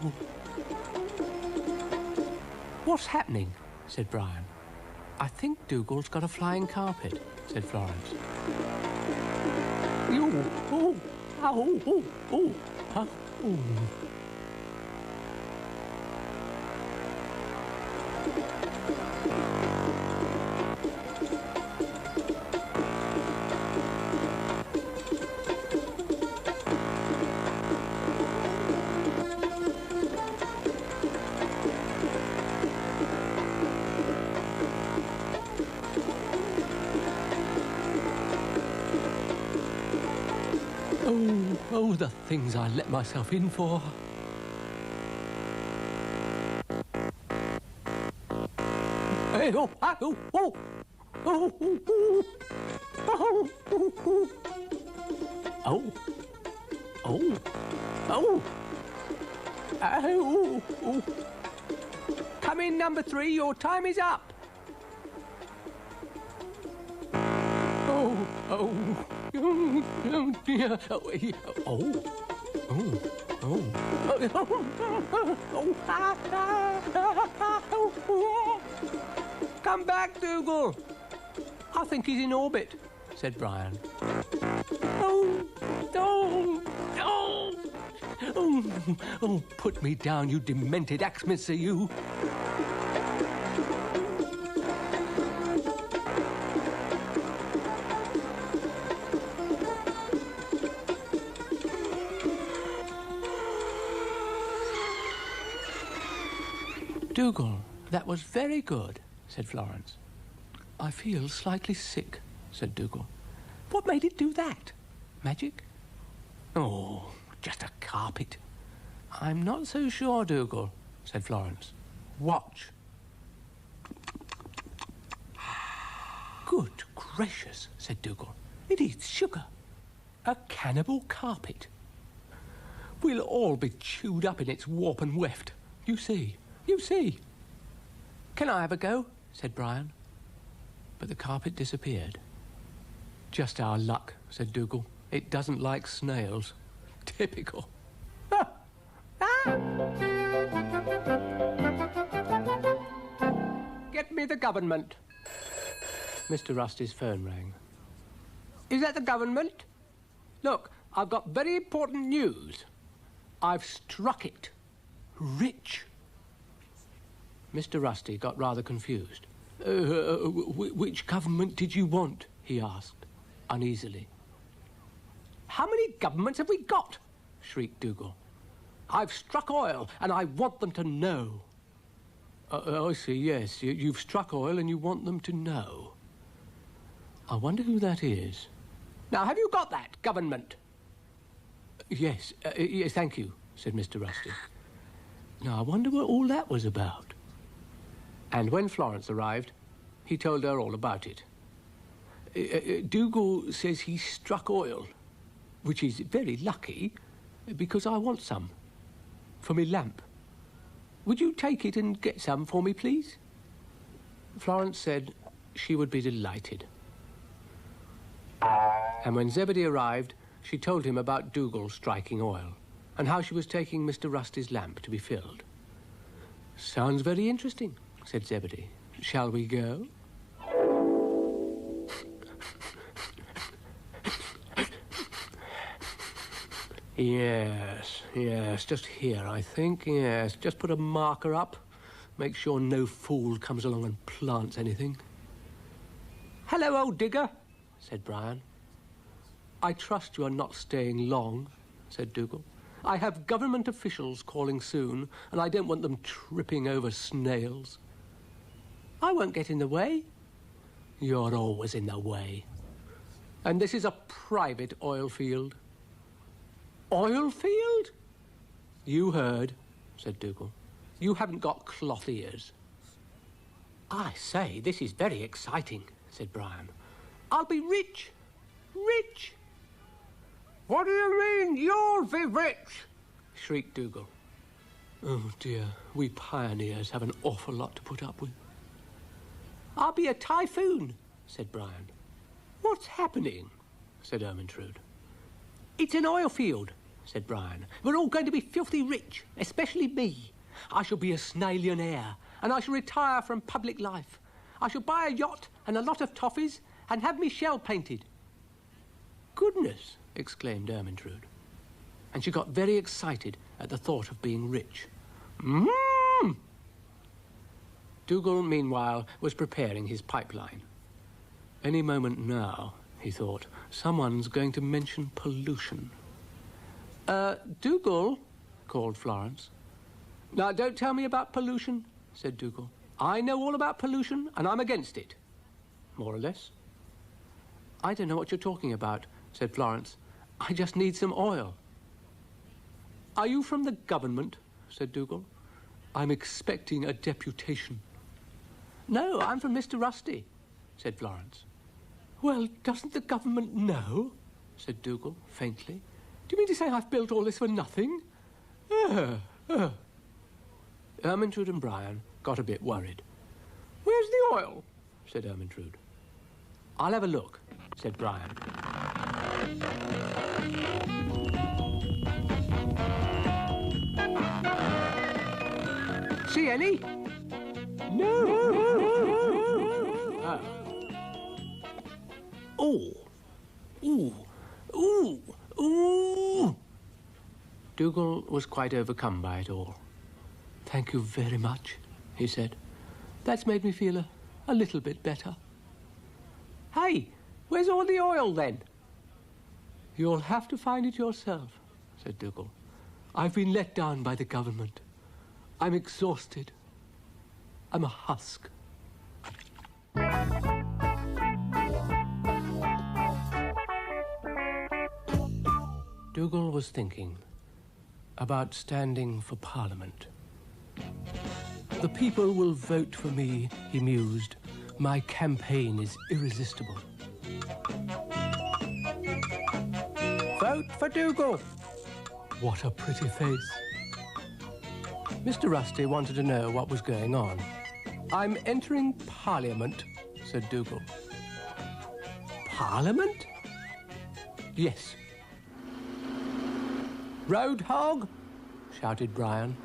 "What's happening?" said Brian. "I think Dougal's got a flying carpet," said Florence. Oh, the things I let myself in for. Hey, oh, oh, oh, oh, oh, oh, oh, oh, oh, oh, oh, oh. Come in, number 3, your time is up. Oh, oh, oh dear. Oh, oh, oh, oh. Come back, Dougal. I think he's in orbit, said Brian. Oh, oh, oh, oh, oh, put me down, you demented axemisser, you. Dougal, that was very good, said Florence. I feel slightly sick, said Dougal. What made it do that? Magic? Oh, just a carpet. I'm not so sure, Dougal, said Florence. Watch. Good gracious, said Dougal. It eats sugar. A cannibal carpet. We'll all be chewed up in its warp and weft. You see. You see. Can I have a go? Said Brian. But the carpet disappeared. Just our luck, said Dougal. It doesn't like snails. Typical. Ah! Ah! Get me the government. Mr. Rusty's phone rang. Is that the government? Look, I've got very important news. I've struck it. Rich. Mr. Rusty got rather confused. Which government did you want? He asked, uneasily. How many governments have we got? Shrieked Dougal. I've struck oil, and I want them to know. I see, yes. You've struck oil, and you want them to know. I wonder who that is. Now, have you got that, government? Yes, yes, thank you, said Mr. Rusty. Now, I wonder what all that was about. And when Florence arrived, he told her all about it. Dougal says he struck oil, which is very lucky, because I want some for me lamp. Would you take it and get some for me, please? Florence said she would be delighted. And when Zebedee arrived, she told him about Dougal striking oil and how she was taking Mr. Rusty's lamp to be filled. Sounds very interesting, said Zebedee. Shall we go? Yes, just here, I think. Yes, just put a marker up. Make sure no fool comes along and plants anything. Hello, old digger, said Brian. I trust you are not staying long, said Dougal. I have government officials calling soon, and I don't want them tripping over snails. I won't get in the way. You're always in the way. And this is a private oil field. Oil field? You heard, said Dougal. You haven't got cloth ears. I say, this is very exciting, said Brian. I'll be rich. Rich. What do you mean, you'll be rich? Shrieked Dougal. Oh, dear, we pioneers have an awful lot to put up with. I'll be a typhoon, said Brian. What's happening? Said Ermintrude. It's an oil field, said Brian. We're all going to be filthy rich, especially me. I shall be a snailionaire, and I shall retire from public life. I shall buy a yacht and a lot of toffees and have me shell painted. Goodness, exclaimed Ermintrude. And she got very excited at the thought of being rich. Mmm! Dougal, meanwhile, was preparing his pipeline. Any moment now, he thought, someone's going to mention pollution. Dougal, called Florence. Now, don't tell me about pollution, said Dougal. I know all about pollution, and I'm against it. More or less. I don't know what you're talking about, said Florence. I just need some oil. Are you from the government? Said Dougal. I'm expecting a deputation. No, I'm from Mr. Rusty, said Florence. Well, doesn't the government know? Said Dougal, faintly. Do you mean to say I've built all this for nothing? Ermintrude and Brian got a bit worried. Where's the oil? Said Ermintrude. I'll have a look, said Brian. See any? No. Oh. Ooh. Dougal was quite overcome by it all. Thank you very much, he said. That's made me feel a little bit better. Hey, where's all the oil then? You'll have to find it yourself, said Dougal. I've been let down by the government. I'm exhausted. I'm a husk. Dougal was thinking about standing for Parliament. The people will vote for me, he mused. My campaign is irresistible. Vote for Dougal. What a pretty face. Mr. Rusty wanted to know what was going on. I'm entering Parliament, said Dougal. Parliament? Yes. Road hog, shouted Brian.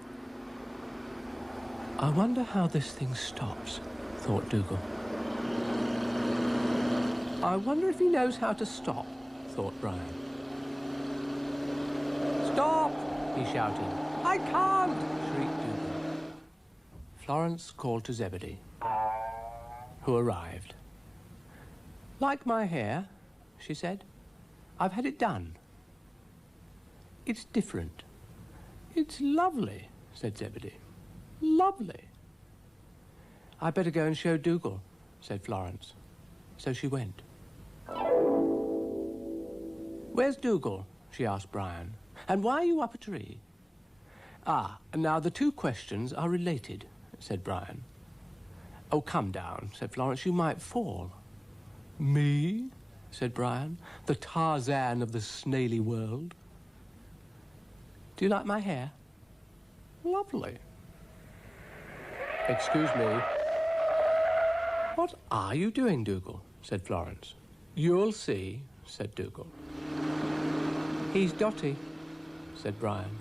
I wonder how this thing stops, thought Dougal. I wonder if he knows how to stop, thought Brian. Stop, he shouted. I can't, shrieked Dougal. Florence called to Zebedee, who arrived. Like my hair, she said. I've had it done. It's different. It's lovely, said Zebedee. Lovely. I'd better go and show Dougal, said Florence. So she went. Where's Dougal? She asked Brian. And why are you up a tree? Ah, now the two questions are related, said Brian. Oh, come down, said Florence. You might fall. Me? Said Brian. The Tarzan of the snaily world. Do you like my hair? Lovely. Excuse me. What are you doing, Dougal? Said Florence. You'll see, said Dougal. He's dotty, said Brian.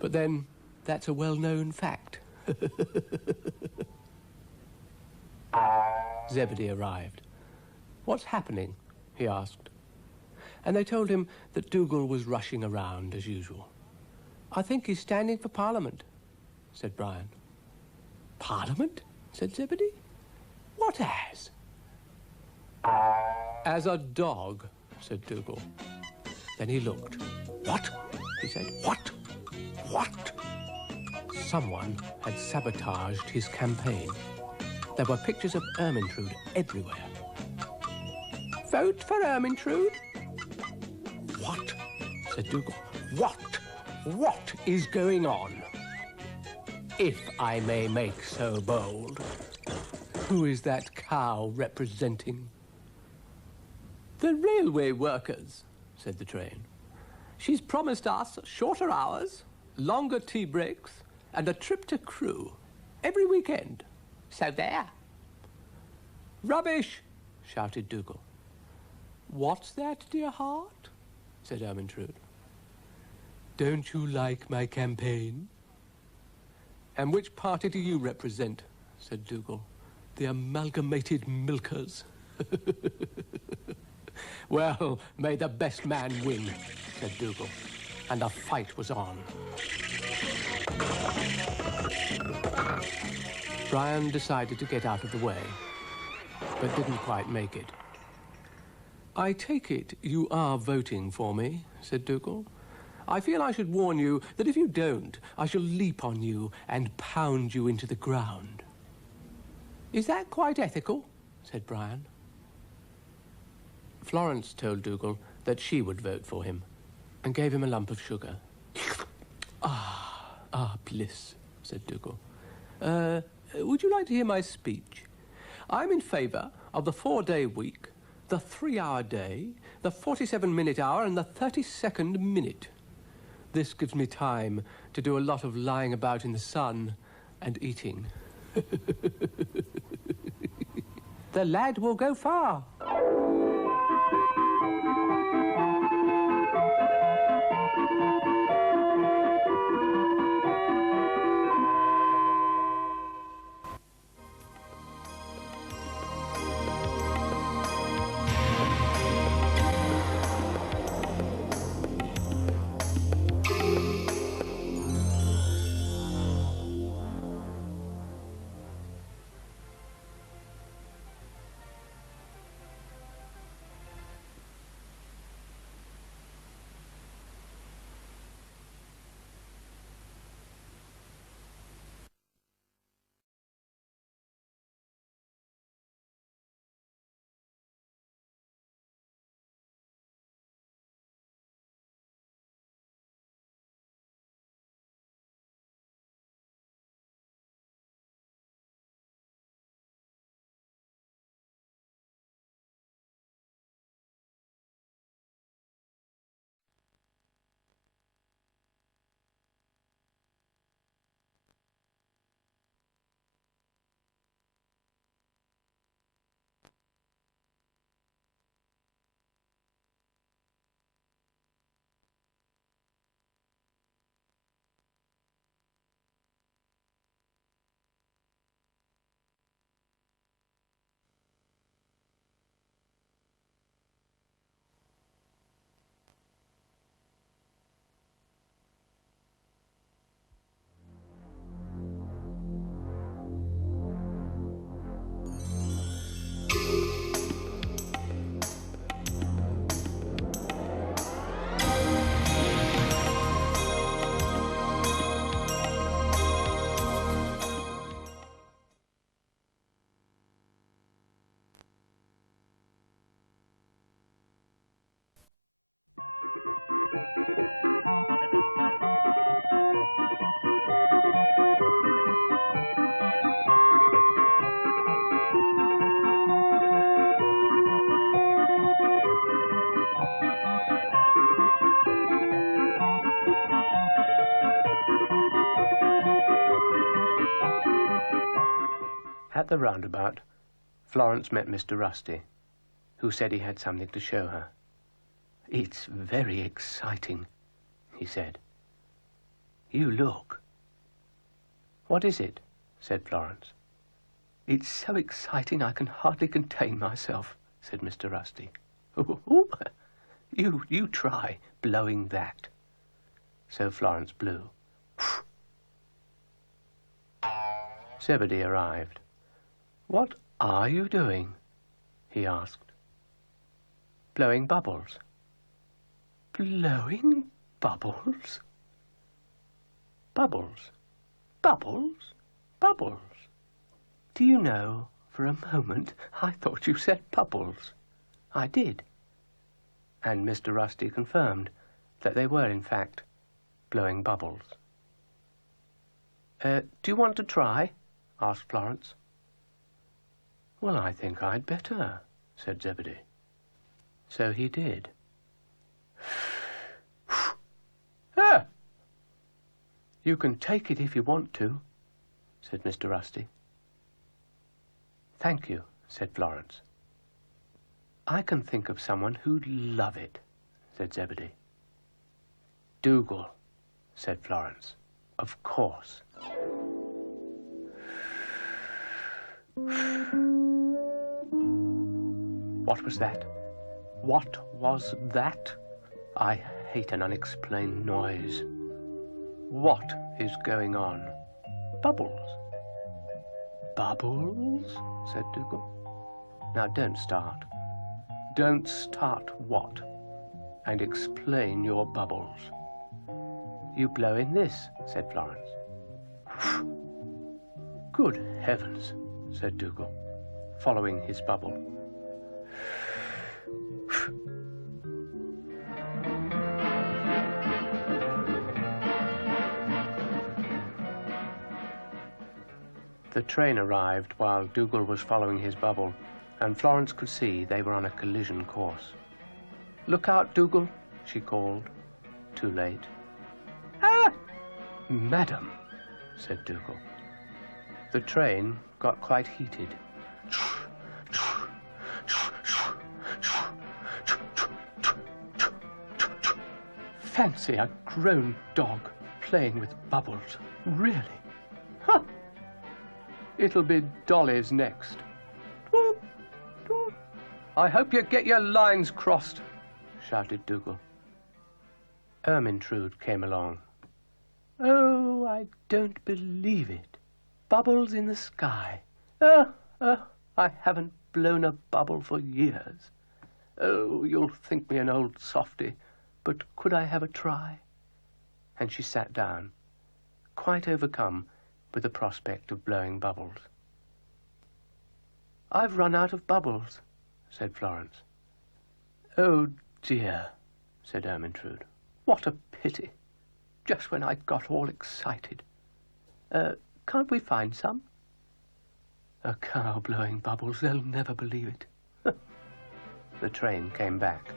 But then, that's a well-known fact. Zebedee arrived. What's happening? He asked. And they told him that Dougal was rushing around as usual. I think he's standing for Parliament, said Brian. Parliament? Said Zebedee. What as? As a dog, said Dougal. Then he looked. What? He said. What? What? Someone had sabotaged his campaign. There were pictures of Ermintrude everywhere. Vote for Ermintrude? What? Said Dougal. What? What is going on? If I may make so bold, who is that cow representing? The railway workers, said the train. She's promised us shorter hours, longer tea breaks, and a trip to Crewe every weekend. So there. Rubbish, shouted Dougal. What's that, dear heart? Said Ermintrude. Don't you like my campaign? And which party do you represent? Said Dougal. The Amalgamated Milkers. Well, may the best man win, said Dougal. And the fight was on. Brian decided to get out of the way, but didn't quite make it. I take it you are voting for me, said Dougal. I feel I should warn you that if you don't, I shall leap on you and pound you into the ground. Is that quite ethical? Said Brian. Florence told Dougal that she would vote for him and gave him a lump of sugar. Bliss, said Dougal. Would you like to hear my speech? I'm in favour of the 4-day week, the 3-hour day, the 47-minute hour, and the 32nd minute. This gives me time to do a lot of lying about in the sun and eating. The lad will go far. At the roundabout, Florence met Mr. Rusty, who said he had something to show her. "It's very exciting," he said. "You look." "What is it?" said Florence. "It's so exciting I can hardly contain myself," said Mr. Rusty. "Ooh, you try blowing that." So Florence blew. Zebedee arrived. "What are you doing?" he asked. "Blowing bubbles." "Blowing bubbles?" "Bubbles, bubbles, bubbles. Do you know, for a moment I thought you said bubbles. I did." And Mr. Rusty confirmed that they were, in fact, blowing bubbles. "Do you want to try?" asked Florence. "Well, I think I'd better," said Zebedee. So he did. "Ah! You can take it if you want to," said Mr. Rusty. "Thank you," said Florence. "I can think of someone who'd love it," said Zebedee. "Dougal," said Florence. "Of course." What was that? What was that? I hate an unexplained noise. What is going on? Bubbles. Bubbles? Said Dougal. Now don't start. Don't start what? And explain your bubbles. You blow in this, said Florence. Good heavens, said Dougal, following his bubble. The train arrived while Dougal was following his bubble, and Florence could see they were on a collision course. "Look out, Dougal," she called. Too late. "Ah! Madam," said Dougal. The train got quite heated. Fancy a grown dog playing with bubbles. Really? Huh! It'll be Dolly's next. "I hope you get your lines crossed," shouted Dougal. Ermintrude came along. "Oh, I don't believe it. Bubbles in the sky. I haven't blown a bubble for years. Oh, you'll think me an old softy, but could I have a try?" And she sat down, quite overcome with the prospect of blowing bubbles. "I've run out of bubbles," said Florence. "Oh dear," said Ermintrude. "What a pity. Just when I'd got all excited. Can't we find some?" "A cow blowing bubbles, they'll never believe it." The train came back.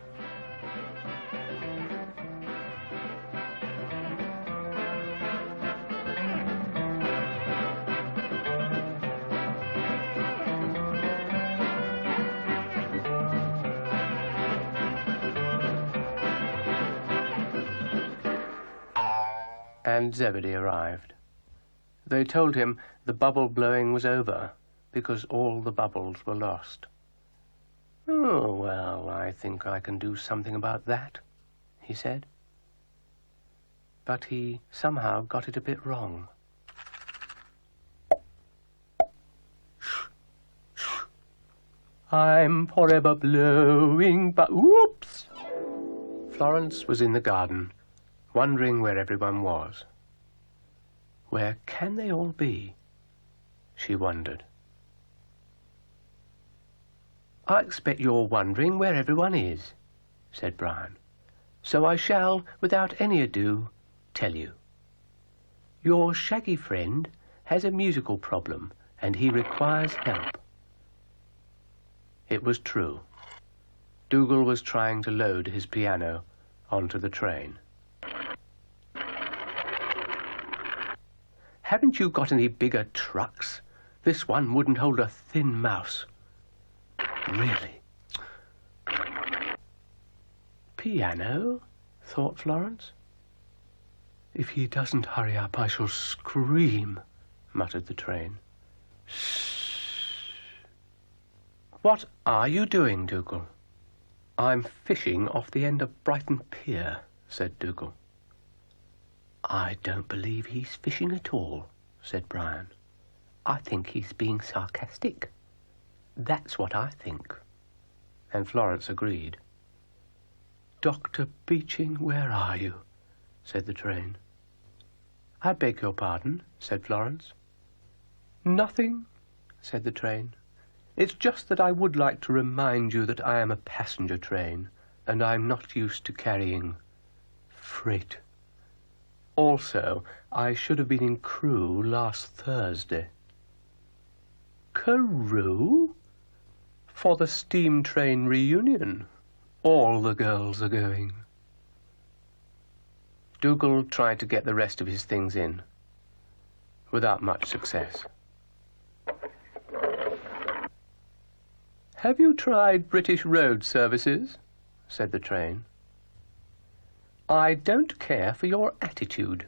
And Zebedee arrived. They told him the bubble blowing was over because all the bubbles were lost. "Oh, well, I think I can do something about that," he said. But he somehow got it a bit wrong. "I'm forever blowing, but whoops!" Florence was in the garden, wondering where everyone was. Where can they all be? She wondered. "I expect you're wondering where everyone is," said Brian. "So I shall, without any ado, tell you. Your shaggy friend has a musical problem, and he requires help." It was true. Dougal was trying to load his piano onto the train. "Haven't you got any bigger trucks? This one wouldn't hold a thin mouse." "Really?" "Piano?" thought Florence. "If he doesn't hurry up, I shall scream," muttered the train. "Shh." "What are you doing, Dougal?" "I'm fishing off the end of Brighton Pier," said Dougal. "I don't believe he's fishing at all," said Brian. "I think he's being sarcastic. That's what I think." And Florence agreed. "Dr. Beeching, where are you?" said the train. "I beg your pardon," said Florence. "Nothing," said the train. "It's just that I would like to remind you that I am a passenger train, and I'm not used to carrying freight. Also, I should have been in Crewe last Thursday." "Crewe?" "For the steam train reunion. All the girls are going." Dougal tried to get the rest of his things in, without much success. "Have you tried British road services?" said the train. "I don't care for your attitude,"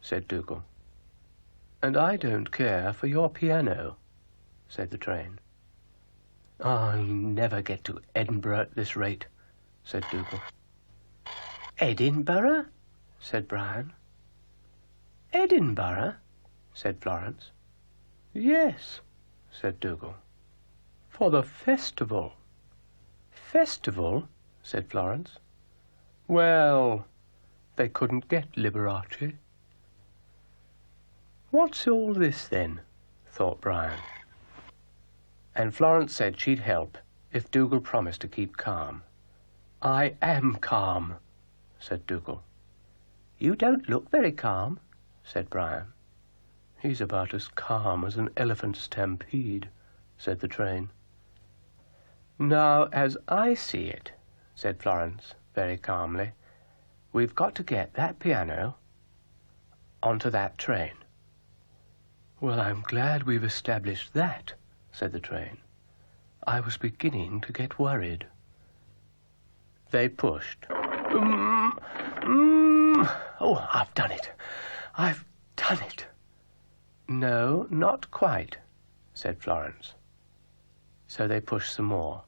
said Dougal. "And I don't care for your piano," said the train. "I'll never get to Edinburgh at this rate," said Dougal. "Edinburgh?" said Brian. "Edinburgh?" said Florence. "Yes," said Dougal. "For the festival." "Festival?" said Florence. "Well, they couldn't get Liberace." "What's all this, then?" thought Brian. And Florence said she'd help if Dougal promised to keep calm. "I am calm," said Dougal. "You don't look very calm," said Brian. He's about as calm as an elephant stampede, said the train. Now, as I see it, said Florence very calmly, we've got to get that piano onto that train. Well, I'm glad we've established that, said the train. I was beginning to get worried. They pushed. Oh, I've done it. I've done it. No, not quite, said Florence. So they pushed some more.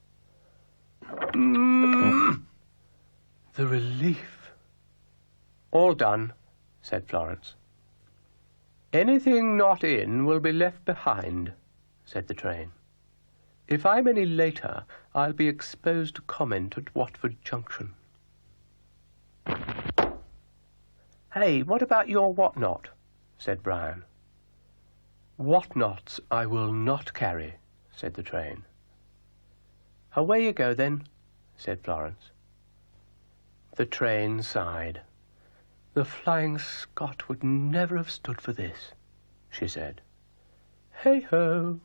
The relief. All done, said Florence. Anything not in will be left behind, said the train. If I'm any later, I'll be exposed to comment at Watford Junction. Hey, what about your whatnot? Said Brian. Whatnots I will not carry, said the train. Away you go, then, said Florence. The train sighed. The Flying Scot would never have stood for this, she said. Hey-ho.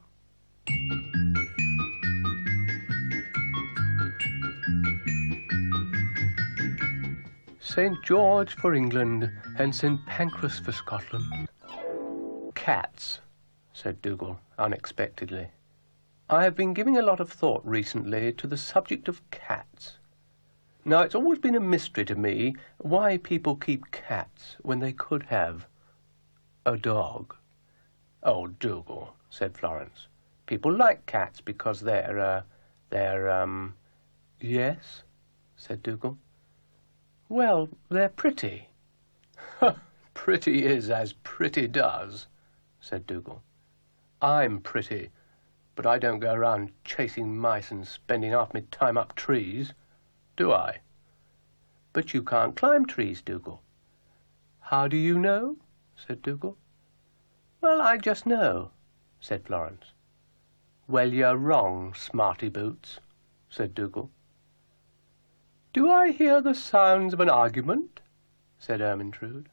St. George for England and St. Pancras for Scotland. Cats, said Dougal, unexpectedly. I have been giving a lot of thought recently to the subject of cats. Now, it's always been a mystery to me why people keep cats when they could have a dog. Oh, Dougal, said Florence. People like cats because they're, Yes, said Dougal. Well, they're pretty. Pretty is as pretty does, said Dougal. I'm pretty, but I don't go around chasing mice and spending half my time up trees, do I? But you can't climb trees, Dougal. How do you know? Said Dougal. Well, I just know, said Florence. Well, you're wrong, smarty boots, said Dougal. Do I hear the sounds of an argument? Said Ermintrude.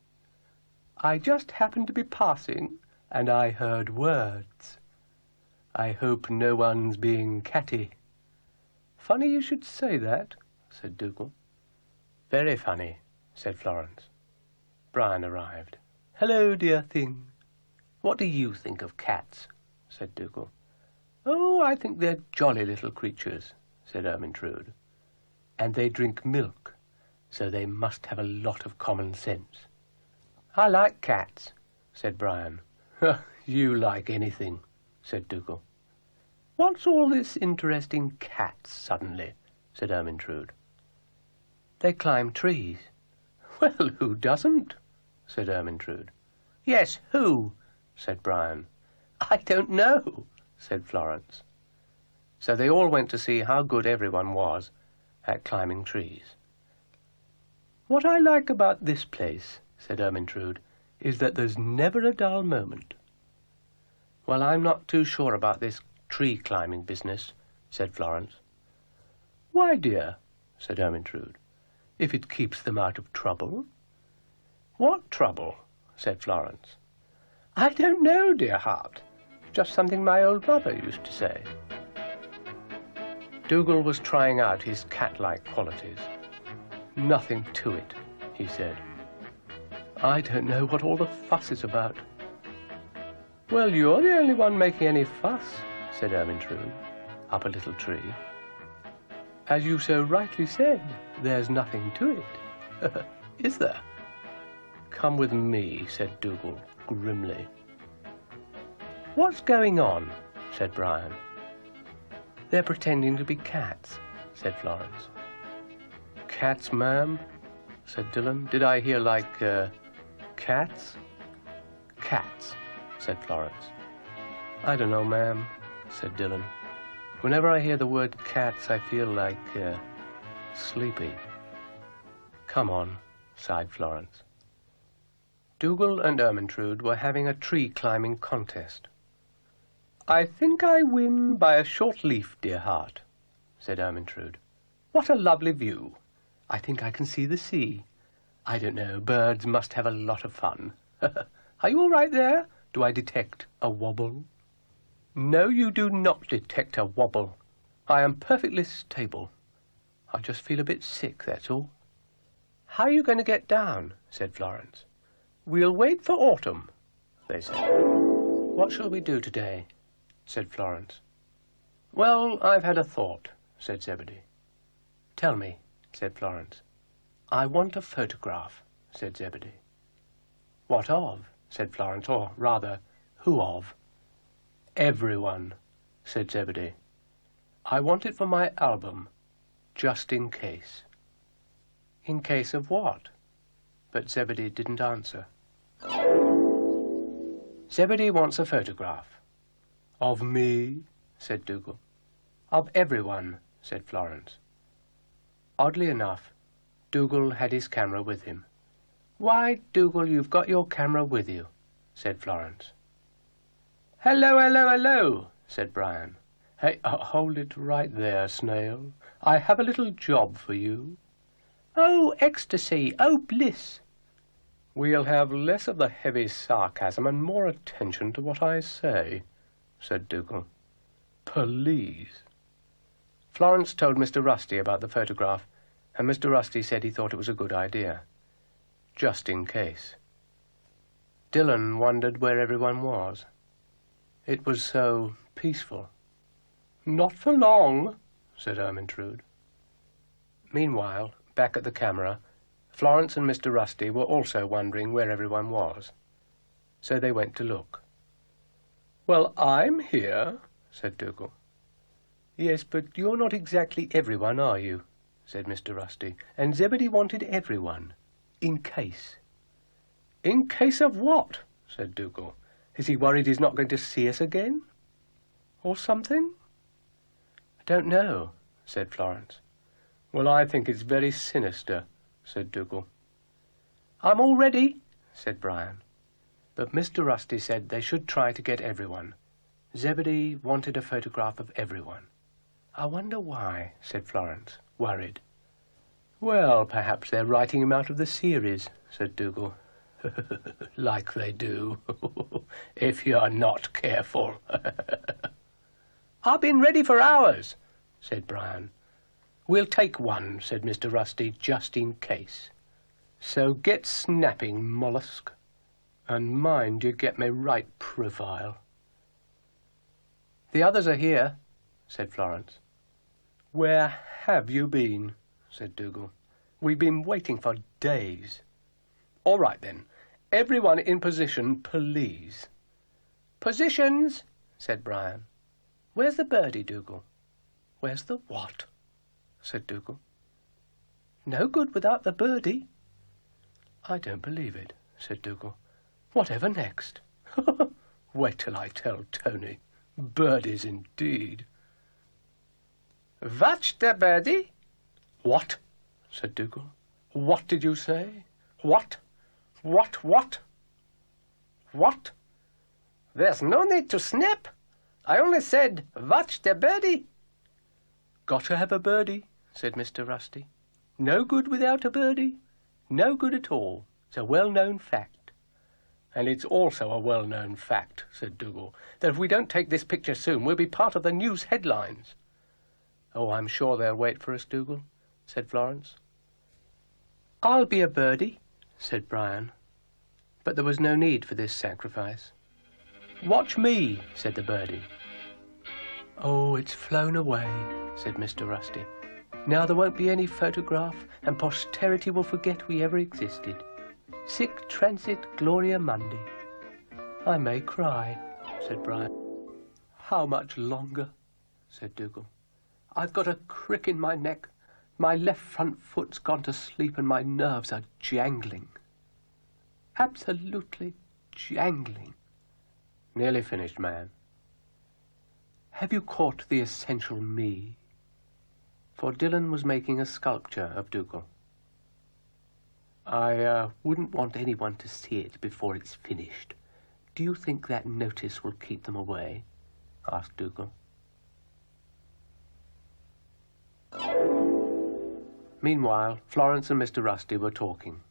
I just happened to be passing, and I heard words. I hope no one's being catty. Funny you should say that, said Dougal. Very funny, said Florence. Brian arrived. Hello, dear thing. What do you think of cats? Said Dougal. Oh, I think they're jolly little creatures, said Ermintrude. And they drink milk, so they must have a lot of common sense. I like cats, said Brian. You like anything, said Dougal. What's all this interest in cats suddenly? Said Ermintrude. They climb trees. Well, who doesn't? Said Ermintrude. Yes, who? Said Brian. I don't know, said Florence. So they all went to see how good everyone was at climbing trees. What I like about this place, said Ermintrude, is that there's never a dull moment. Well, I'm not too sure about this tree-climbing business, said Florence. Why, dear, said Ermintrude, if it keeps them out of trouble. What trouble? Said Florence. I don't know, dear heart. Just something my old mother used to say. Dougal was trying out his cat-like qualities. Nothing to it, he said. I don't know what all the fuss is about. Well, you're the only one making any fuss, said Ermintrude, up a little tree. As you so rightly said, there's nothing to it. Is there? Come with me, said Dougal, grimly. What's going on? Said Brian. They're pretending to be cats, said Florence. Cats, ma'am? Said Dillon. Did I hear like, cats? Cats, said Florence. I don't know, ma'am, said Dillon. Whenever I hear the word cats, I feel like, sleepy. Come on, sighed Florence. Dougal and Ermintrude were having a tree-climbing contest. I think I win by a short leaf, dear heart, said Ermintrude. What a lovely view. I think I can see the sea. I don't know, birds must have a lot of fun. Are you all right there? Do I detect a wobble? No, you do not detect a wobble. I am perfectly stable. I just feel a bit sick, that's all. How are you going to get down? Said Florence. We'll wait for autumn, they said. What shall we do today? Said Florence. Well, I've had a thought, said Zebedee. Tell me, said Florence. I want a photograph, said Zebedee. What of? Said Florence, or rather, who of? Everyone, said Zebedee. I want it for my album, just in case. In case of what? But Zebedee didn't answer. Zebedee wants a photograph. Of me? Said Dougal. Of everyone, said Florence. Oddly enough, Dougal had his camera with him. Why, Dougal, you've got your camera with you, said Florence. Hello, hello, hello, said Brian. Hey, hold it right there, Snail. I have a little job for you. Oh, ecstasy, oh, bliss. We'll have less of the heavy sarcasm and more attention to what I say, said Dougal. Please. Florence told Mr. Rusty about the photograph, and Mr. Rusty said he thought it was a good idea. Just in case. Dylan wondered where everyone was. It was so peaceful. Not for long, said Ermintrude. Meanwhile, back at the camera, Florence and Mr. Rusty were also wondering where everyone was. So they went to look. Well, I'm here, said Dougal. Yes, but you're not exactly everyone, are you? Said Mr. Rusty. And Zebedee wanted everyone. In case. In case of what? Said Dougal. Is he worried he's not going to see us again? Or something? I don't know, said Florence. Well, I think it's very sinister, said Dougal. I'm all ready, said Brian. But Mr. Rusty said they should try to get everyone. Zebedee wanted a photograph of everyone. I wonder why, said Florence, worried. Well, perhaps they're writing him out of the series, said Dougal. Like they do, if you're not careful. I've been ready for hours, said Brian. We'll take one, said Mr. Rusty, just in case. So get snapping, mollusk. And mind you get me right profile. The others are here, said Florence. Where have you been? Said Dougal. We've been waiting for days. All right, then. Everyone in position, please. Positions, said Brian. Where's the birdie, Dougal? Where's the what? Said Dougal. No good without the birdie. I don't believe it, said Dougal. Whatever next? Wait till I tell Tony. Birdies indeed. Watch the birdie? What? Said Dougal. What did you say? What? What? What? What? There's no need to snap. I only said, watch the birdie. Got to have a birdie, said Mr. Rusty. No good without a birdie. No good at all. It's a well-known fact. And it's also a well-known fact, said Dougal, that if we don't take this picture soon, we'll be part of the news headlines. Oh, I'm sure they'll wait for us, Dougal, said Florence. I'll be a birdie, said Brian. But there was no need for this sacrifice. Watch me, said the birdie. Oh, it's flown away, said Mr. Rusty. Now there won't be any photograph, and posterity will forget we ever existed. Sic transit gloria mundi. I may cry, said Brian. How much longer? Said Dougal. I've got a crick in my neck. My left front foot's gone to sleep and my nerves are jangling. Absolutely jangling. Nearly finished, man. Have you caught the essential me? For Dylan was making a sculpture of Dougal. I wouldn't want anyone to see it before it's finished. Do you think that notice will keep them away? Asked Dougal. Meanwhile, Florence and Mr. Rusty were talking.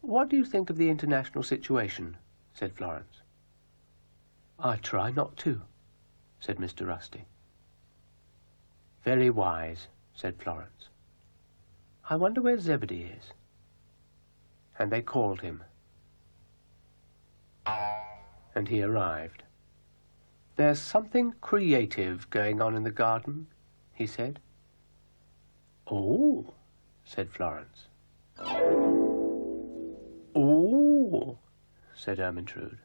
What do you think of the international situation? said Florence. "I try not to," said Mr. Rusty. "Very wise," said Florence. "I wonder where Zebedee is." And they called him. And he arrived. "There's something creative going on in the garden," he said. "Oh," said Florence. "Oh," said Ermintrude.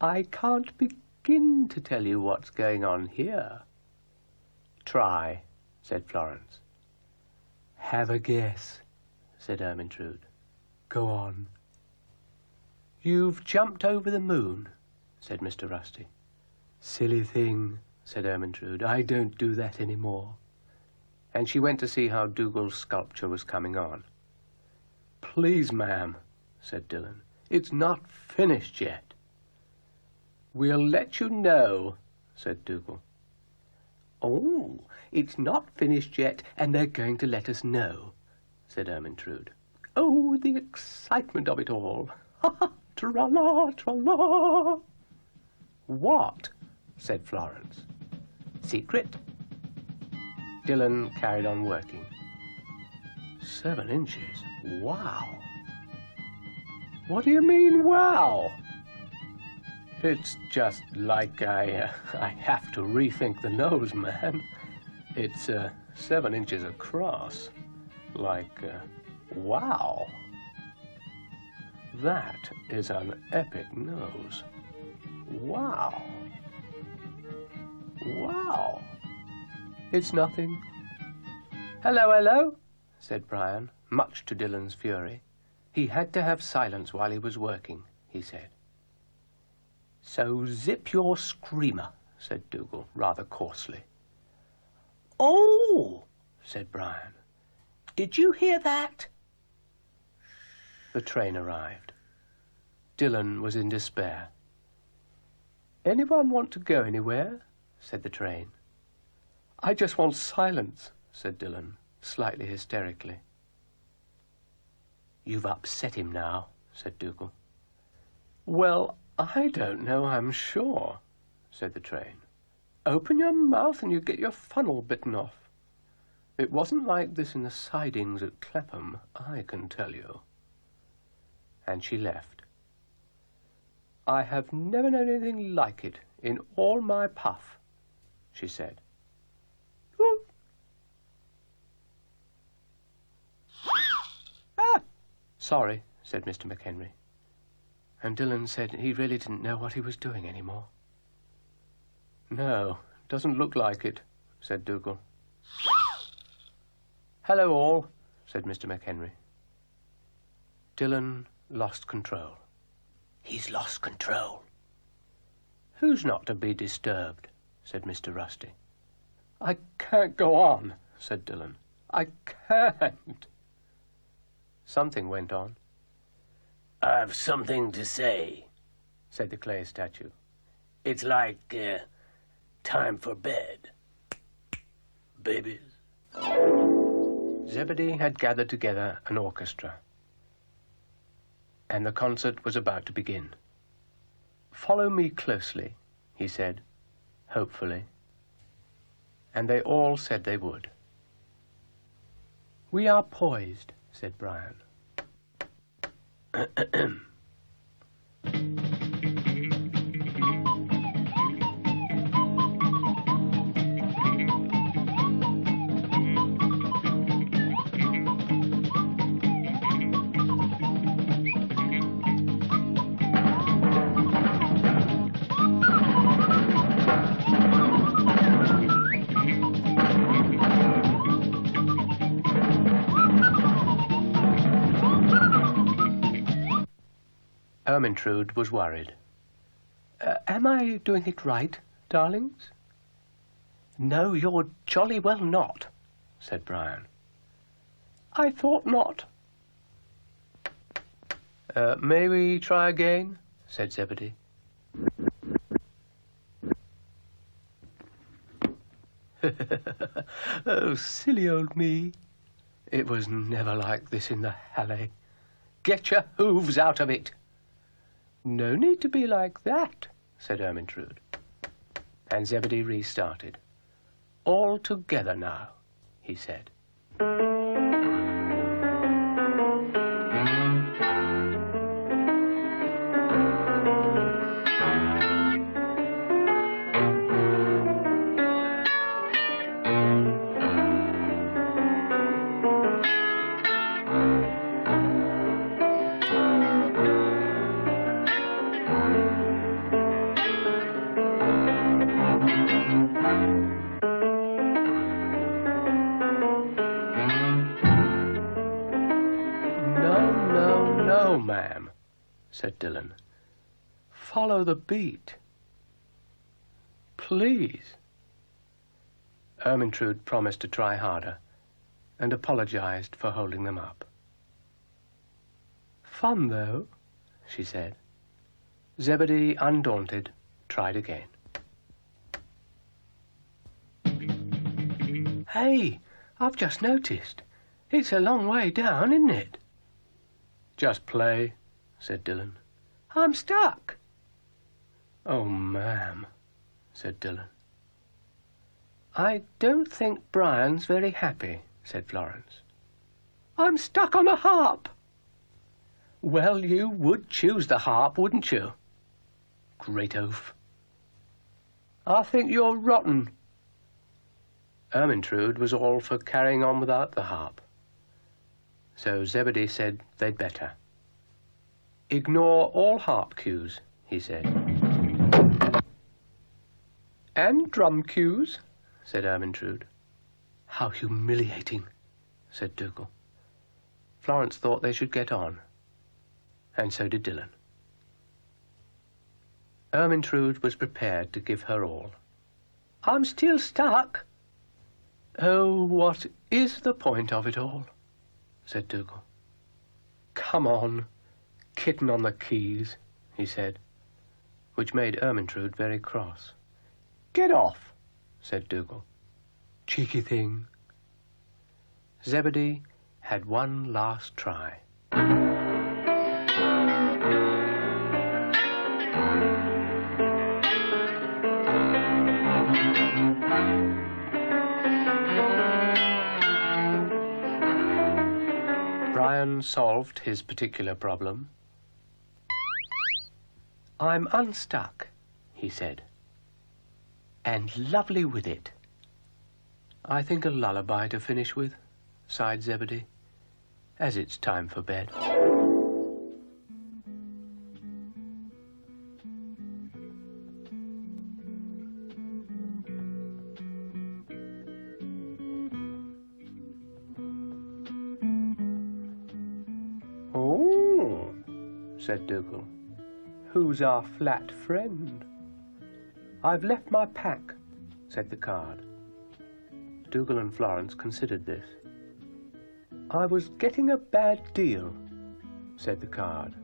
"I can't begin to tell you what's going on here." "Try," said Florence. "Have a guess," said Ermintrude. "Go on." "You've jumped over the moon," said Mr. Rusty. "Silly thing," said Ermintrude. "I don't do that any more." And she went to see how Dougal's sculpture was coming on. "Please, ma'am," said Dillon, "it's not finished yet." "We'll let you know," said Dougal. "Oh, it's not finished yet, and they're going to let us know," said Ermintrude. "Oh, the excitement of it all. Ha-ha, tra-la, tra-la." "What?" said Florence. "Secret." Dillon carried on working. 7 inches? Wow. "What do you mean, wow?" "It's just like I have to rethink the nose, man. It's 7 inches across. Wow. That is an epic nose. Wow. Wow. It's nothing." "Hello, hello," said Brian, much to Dillon's fury. He had to have silence while he was working, he said. "So zip your screamer," said Dougal, rather coarsely. "Oh," said Brian. "Did you hear that?" The train arrived. Dillon was in despair. "Anyone want to go anywhere?" said the train. "I just want silence," said Dillon, slightly hysterically. "You've upset him now," said Dougal. "Well, I don't know, I'm sure," said the train. "Open your mouth and you get your funnel bitten off. It wasn't like this in the sidings at Clapham, I can tell you." And she left. "I have never known anything like it in all my puff," she said. "Ah! Sorry," said Mr. McHenry. And Dillon said he really didn't know what he was doing anymore. "No, doesn't look like it," said Dougal. "Hello all," said Mr. McHenry. Dillon lost control. "He's lost control." "Who's not to be disturbed?" said Mr. Rusty. "I can't go on," said Dillon. "I can't." Something went on. "I've something to say," said the clay statue. "It's like time for bed. Babies." Zebedee had gathered together an orchestra, and the concert was about to begin. "Follow me closely," he said, hopefully. And they all said they would. "We are poised," said Brian. Ermintrude was worried. "Am I doing it right, darlings?" "No, you're jolly well not," said Brian. "I thought not." May we try again?" said Zebedee. "Oh, silly old me. It was never like this in the Halle. Get your hooves out of it." No need to be like that, said Ermintrude. And Zebedee restarted. All together now, he said. No, ma'am, said Dillon. Follow the beat. Please. Ermintrude promised to try harder and apologized for holding them up. Fun, though, she said. Zebedee, undaunted, tried again. Hey, I've just noticed. It's a long way down, isn't it? Just play, said Dillon. I'm stuck. Oh, ma'am, said Dillon. I don't think Brian's very happy, said Florence. I'm stuck on a harp. Well, you would choose the harp, wouldn't you? Great oaf. I think you're rotten. Ermintrude was all for carrying on without the harp. So Zebedee said they'd better. Ignore all harp cues, he said. And drum cues, said Ermintrude. How humiliating, said Dougal. Florence thought they should get on, and so did Dillon. Ermintrude was prepared to give her all. I'm still stuck. Oh, what is the point of it all? Said Dougal. Come on, kitten on the keys, he said, which made Ermintrude very cross. Get off, said Dougal. Cheeky thing. Zebedee had one last try. Brian solved his particular problem. I'm unstuck, he said. And lovely with it. I think a lullaby to finish with, sighed Zebedee, as it's time for bed. Oh, said Dougal. Who's our flat friend? I've left my pack, said the card. Dougal and Florence considered this. I was getting a bad deal, said the card.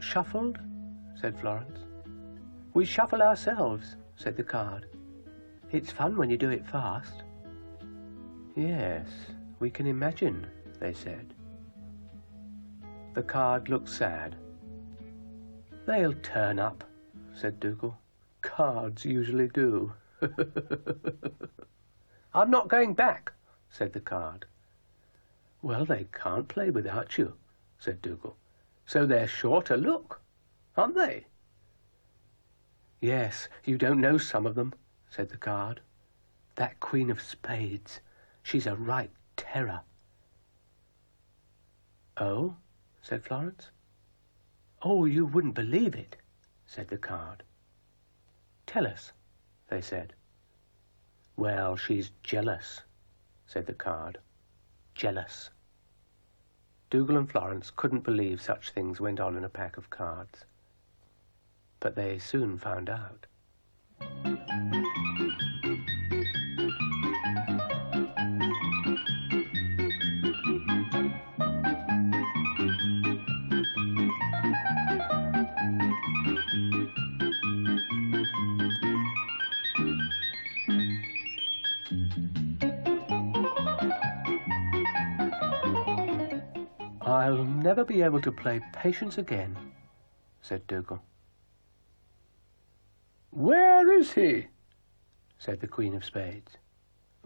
Shuffled, said Florence. We shuffle ourselves, said the card. It's fun when you do it fast. Yes, we can imagine, they said. The card looked sad. They'll turn up, said Dougal. Cards usually do. I'm not going back, said the card. Well, they can't play without you, said Dougal. So they're sure to look, aren't they? Yes, you don't know some of them, said the card. That Queen of Spades, she's a right terror. Oh, said Florence. Oh, you wouldn't believe it, said the card. Tell us, they said. Well, she's jealous, said the card. Jealous. Dougal and Florence couldn't believe such things went on in a pack of cards. But they soon found out. I'll never be able to play patience again, said Dougal. Where is he? Said the Queen of Spades.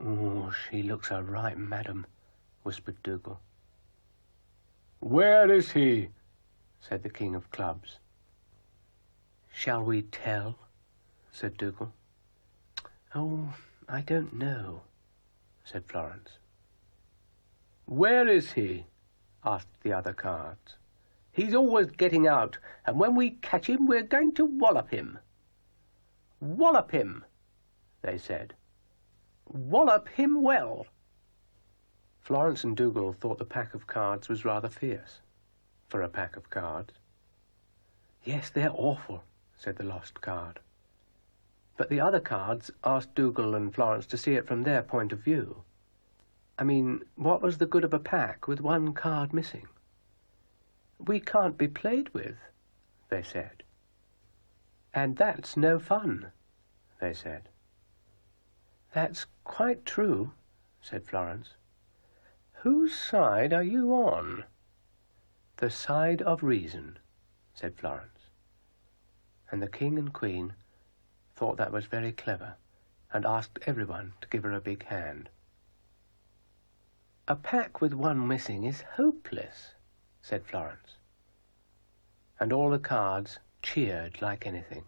Oh, she looks a right madam, whispered Dougal. Where is he? Said the King of Clubs. Shall we tell? Said Dougal. Oh, I don't know, said Florence. Where is he? Asked the other cards. He's always getting out, and when we catch him, we're going to wallop him. Wallop him, they said. Wallop him well. Florence and Dougal thought the pack of cards was rather fierce for a pack of cards. Yes, they're awful, said the lost card. But the other cards asked Dougal and Florence to see it from their point of view. I mean, what was the good of a pack with one card missing? We can't be played with, they said. And that's no fun, they said. That's quite true, said Florence. Whose side are you on? The side of reason, said Florence. And the King and Queen thought that was very clever and asked everyone to give her a big hand. A pack with one missing is hopeless, said Florence. And all the cards cheered like anything.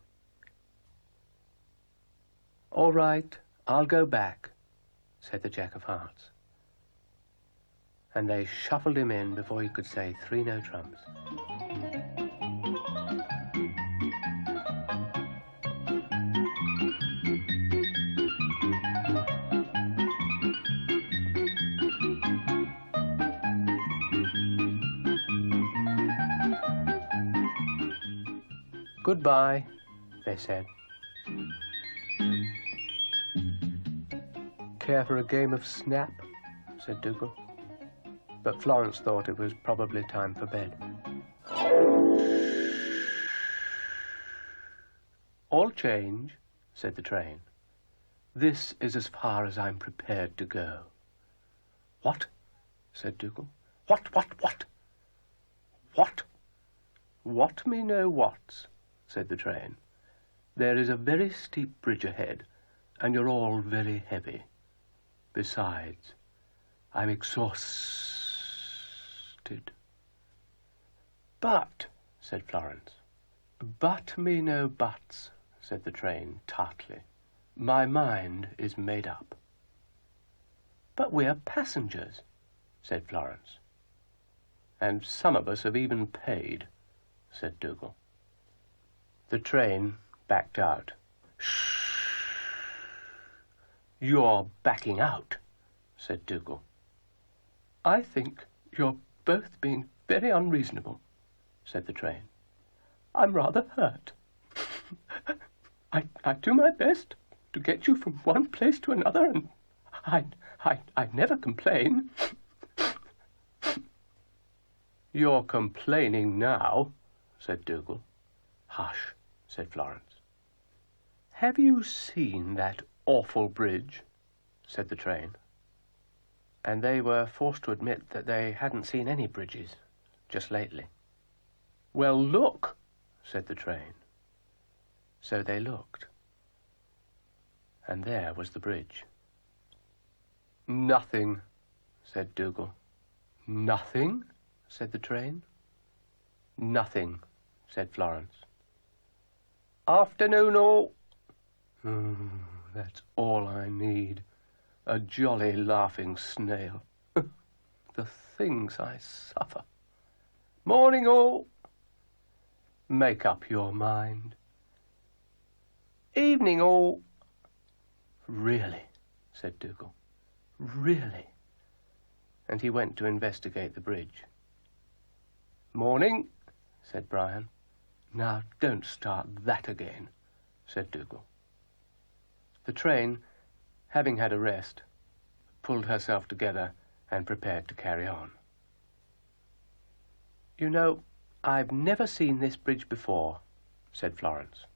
All right, I'll go back, said the Jack of Hearts. And they shuffled him in before he could say 3 no trumps. Goodbye, they said. Care for a game of snap? Said Dougal. But Florence thought it was probably time for bed. All change, said the train. This is as far as I'm prepared to go. What? Said Dougal. What? What? What me know what's, said the train. There is a very steep bridge ahead, and you're all very heavy. Besides, I'm exhausted. But, said Florence. But me no buts, said the train tartly. My mind is made up. But we're passengers, said Florence. And some of us have even paid, said Dougal. The train backed out. Shh! You're backing out, said Dougal. I think you're both being very unreasonable, said the train. I'm rather hurt. I do my best to get you from one place to another, and I never complain. You're complaining now, said Dougal. Hush, said Florence. Have you seen that awful bridge? Said the train. And they were forced to admit that they hadn't seen any bridges just lately. Well, look, said the train. So they looked. And there was the bridge. Nothing, said Dougal. Nothing, said the train. Nothing, said Florence. Afternoon all. That's all I need. A jolly laughing snail. The things I suffer. Morning all. Make up your mind. Evening all. Really, said Dougal. Really. And he went to investigate the bridge. Morning, said Brian. Now don't start that again, said Dougal. The train, having had a rest, pulled herself together and prepared to carry on. You know, I've never seen this bridge before, said Florence.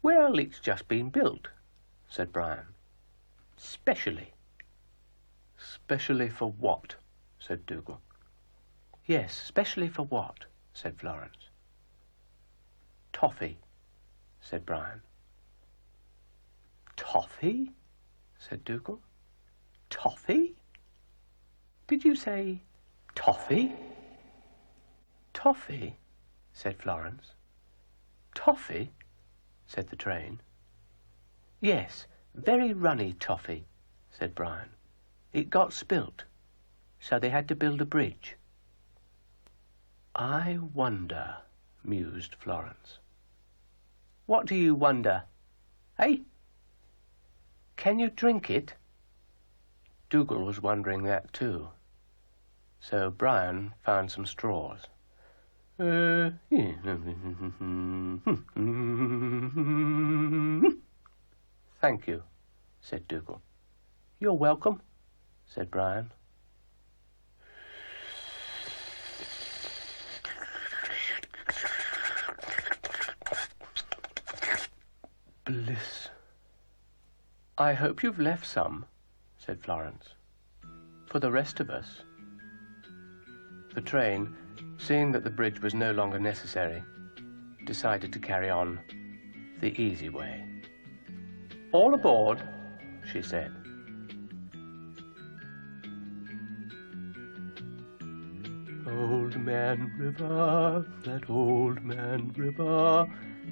Well, it's just been built, said Brian. Specially. Specially for what? Said Dougal. Yes, specially for what? Said Florence. Toffee, said Brian. Toffee? Said Dougal. Toffee? Did you say toffee? Toffee, said Florence. Toffee, said the train. Yes, very runny toffee, said Brian. It got spilt, so they had to build a bridge. I wonder, mused Florence. What do you wonder? Eh? Can you drink it? Dougal was wondering that too. So Brian found some straws. Thank you, said Dougal. You're welcome, said Brian. Bliss. I hope you've left some, said Florence. For the rest of us. The train, seeing that the bridge was no longer necessary, decided to carry on the easy way. All aboard, she said. Old Man River, that old man river,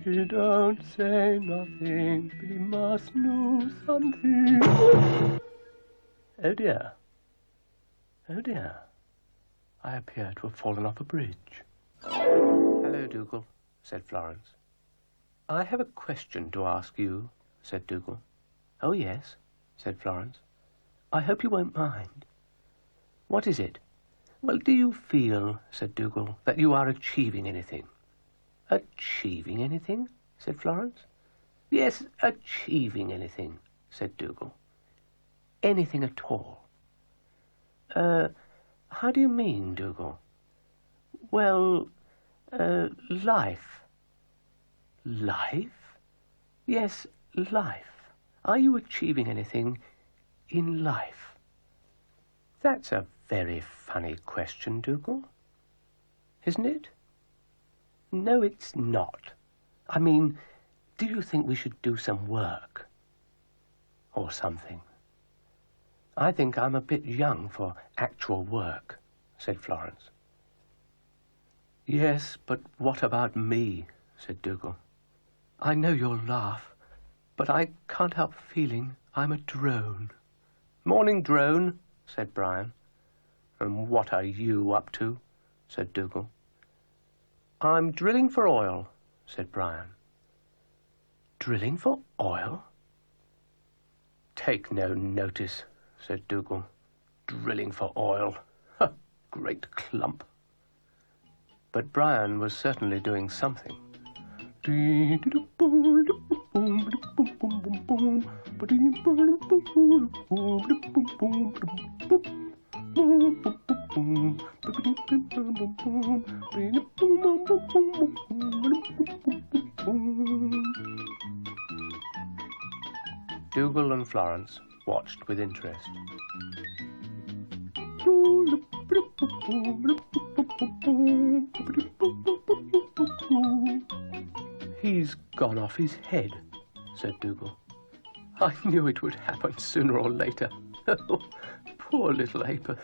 he don't say nothing, we must know something. Oh dear. Oh dear. I appear to have fallen off a bridge. Hello, Dougal, said Florence. I have a question to ask you, said Dougal. Oh, yes, said Florence. I hope you won't mind. What is it? Well, do you feel, said Dougal, that you are achieving anything? Achieving anything? Said Florence. Yes, achieving anything, said Dougal. Anything at all. How do you mean, Dougal? Well, life. Life? Yes, life. Are you achieving anything in life? That's a very funny question, Dougal. Isn't it? No, it's not. I mean, do you think we should do some work? Or something? I think I'm a bit young for actual work, said Florence. Yes, but what about me, said Dougal. I know you'll laugh, but I can't help feeling I'm a drone. Morning, drone, said Brian. And what are you up to, said Dougal. I'm drilling for oil, said Brian. Drilling for oil? Take no notice, said Dougal. Drilling for oil. Great clump. But Brian was certainly doing something. Dougal and Florence watched with interest. He's gone off his head, said Dougal. I knew it would happen sooner or later. Poor little Apeth.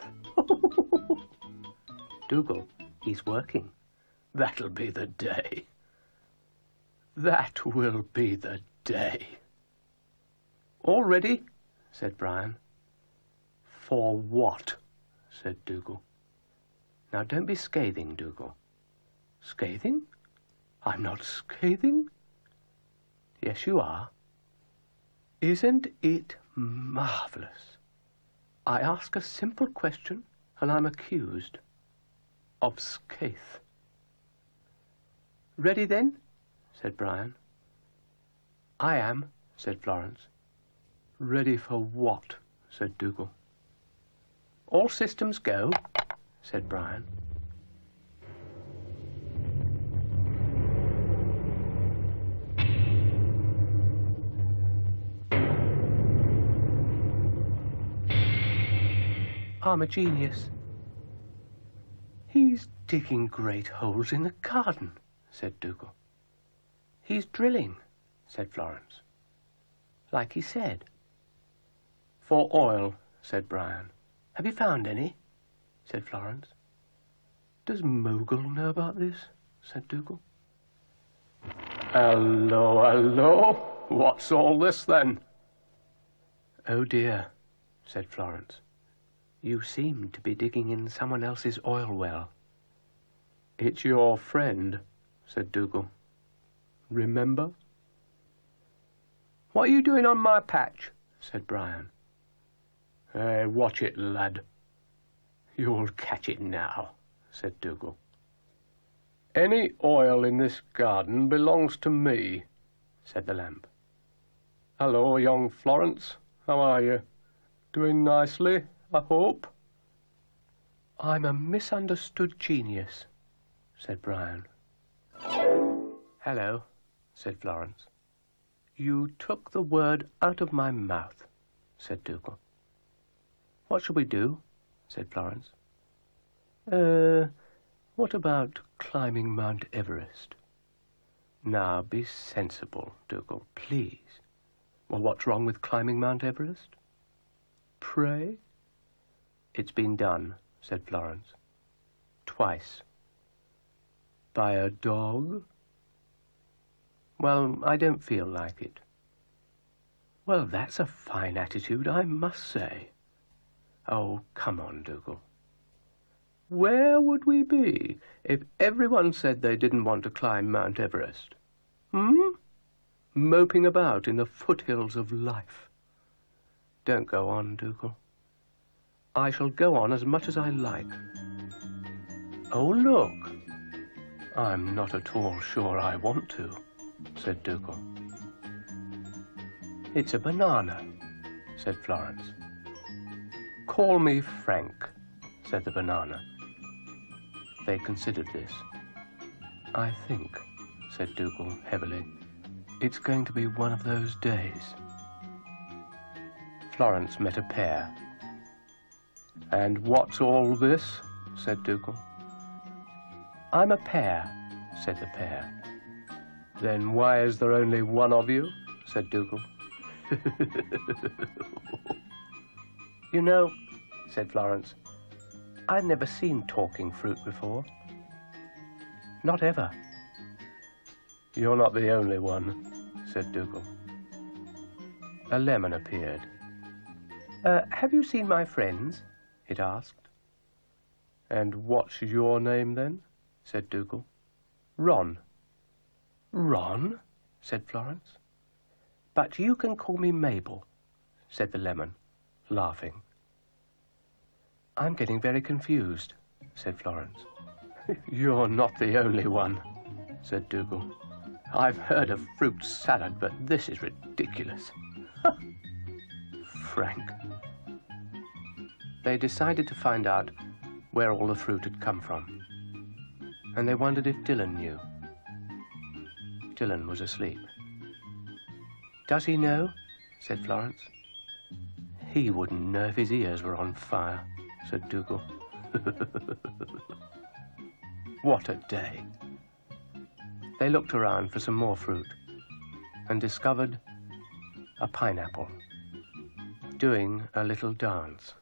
Dougal, he's working. That'll be the day. That will be the day. All ready, said Brian. For what? Said Dougal. Now don't be scathing, Dougal. Scathing? I'm not scathing. Yes, you are. Isn't it marvellous? I ask a simple question and I'm accused of scathe. Ready then? Said Brian. I am, said Florence. Ready for what? Said Dougal. All systems go, said Brian. I'm a genius. He's digging great holes in the garden, said Dougal. He's drilling, said Florence. Like he said. For oil, said Brian. Have you found any? Said Florence. Does Mogul know about this? Said Dougal. Hello, hello. What's all this, then? Oh, dear, said Florence. You seem to be digging in someone else's oil well. It's your friend, said Dougal. Remember? What are you doing on my patch? Said Brian. Hey, watch it, lad. You'll catch it now, said Dougal. Any oil in this garden belongs to me, said the lamp. Hello, young Florence. How are you? Doing nicely, I hope? I'm a misunderstood genius, said Brian. Hello, said Florence. You took the word out of my mouth, said Dougal. What shall we do? Said Florence. What about climbing Mount Everest? Now, be sensible, Dougal, please. Well, what's wrong with climbing Mount Everest? Pray? It's been done, said Florence. Twice. By a dog? Well, I don't feel like it. Well, that's a fine attitude, I must say. Oh, come on, Dougal. Where would we be if everyone said they didn't want to climb Mount Everest? Moping about in the foothills of life. Don't go on, Dougal. I shall go on as much as I like. Oh, look. I'm not at all sure I want to, said Dougal. It's a banana, said Florence. Call me Frank, said the banana. They considered this. I think, said Dougal heavily, it's going to be one of those days. Florence met a pear. And what's all this? Said Dougal. I'm a pear, said the pear. Then why is there only one of you? Said Dougal. You know, said Florence, I've never seen talking fruit before. Not ever. You're not the only one, said Dougal. A lemon appeared. Have you seen my friends? It asked. And what's your name, then? Said Dougal. Ron. Ron? Said Florence. But you can call me Mabel, said the lemon, laughing. I'm getting very confused, said Florence. You're not the only one, said Dougal. I've heard of fruit salad, but this is ridiculous. Frank. They decided to find out where all the fruit had come from, and they wondered if Dylan knew. Dylan was asleep. Does he know? Said Florence. He wouldn't know if his ears were on fire, said Dougal. What a day. They looked around for some more fruit and discovered a pineapple doing a little dance.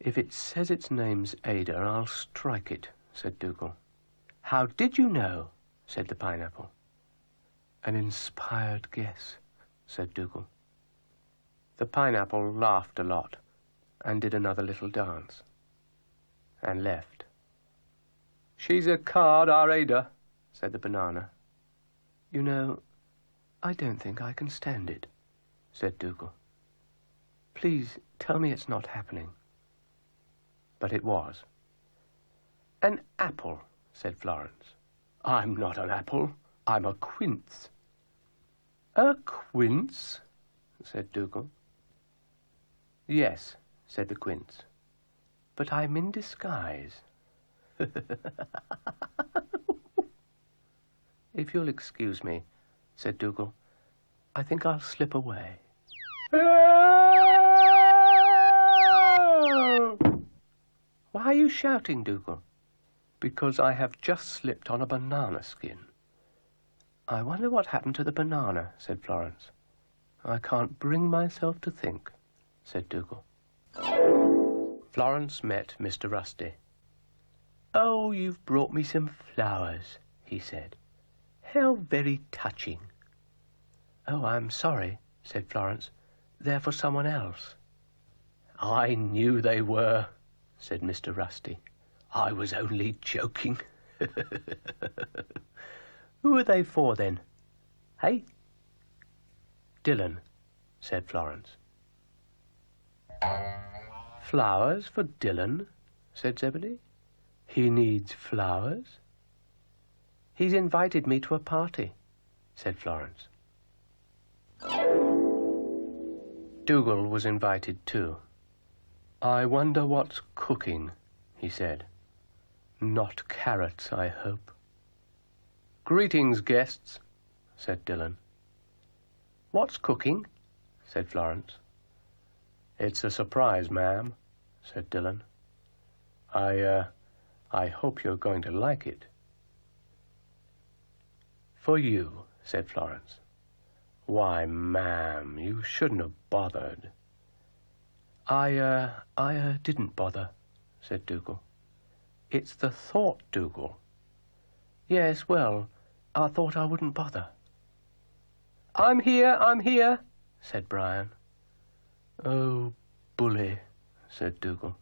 If it says its name's Ada, I'll strike it, said Dougal. How did you know? Said the pineapple. An inspired guess, said Dougal. The pineapple laughed a lot and did another little dance and left. She's a card, our Ada, said the banana. You know, I don't think I can stand it, said Dougal. Please tell me it's not happening. But it was. An apple, said Florence. I'm not an apple, I'm a quince. A quince? Said Dougal. Yes, said the quince, but I'm in disguise. If you'll excuse me, said Dougal, I think I'll slip away. Why, Why are you shouting, Dougal? Because I have just slipped on a banana skin. I wonder what happened to the banana, said Florence. I can't bring myself to think, said Dougal. Florence met Mr. Rusty. Oh, you've brought me some flowers, he said. How very touching. Oh, I'm sorry, said Florence. They're for someone else. I knew they were, said Mr. Rusty. I was only joking. Who are they for, then? Hey? Dylan, said Florence. Flowers for Dylan, said Zebedee. He needs flowers. He's invited me to a party, said Florence. Dougal was invited too. I wonder what's cooking, he said. Not carrots, I hope. Greetings, guests, said Dylan. What's cooking? Said Florence. It's a surprise, ma'am, said Dylan. I hope you're going to like it. For you, said Florence. Why, ma'am, you shouldn't have bothered. I didn't bother, said Dougal. It's the thought, Dougal. Yes, well, I thought I wouldn't bother. I'm here, said Brian. Oh, bully, said Dougal.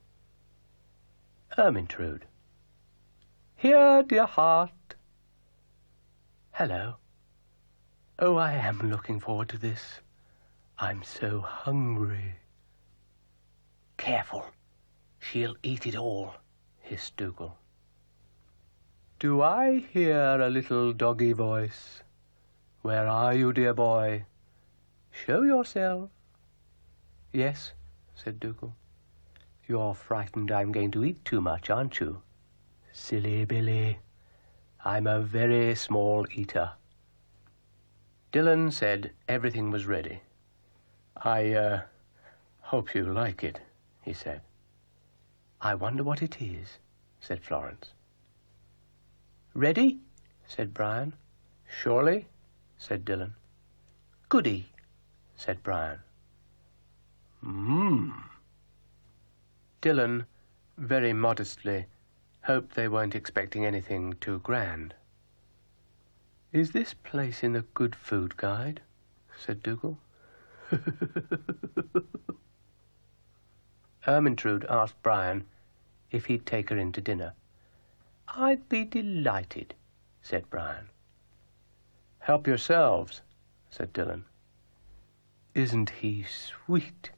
Ermintrude. Here, dear heart. Hello. Oh, I am looking forward to this. I'm so hungry. Careful. She'll eat it all, hissed Dougal. Do I hear a little doggy voice? Where are you, dear boy? Show yourself. Yes, said Dougal. You're frightened I'm going to eat too much, aren't you? Silly Billy. I'm a very small eater. Dylan said everything was ready. I hope you like it, he said. I wonder what it is, said Florence. Ready? Said Brian. Surely, said Dylan. Goody, said Brian. Dylan, very modestly, hoped they weren't expecting anything too grand. Is this place in the good food guide? Said Dougal. Ermintrude asked Brian if he'd take her in to dinner. I'd be delighted, said Brian. Help yourselves, said Dylan. Isn't he sweet?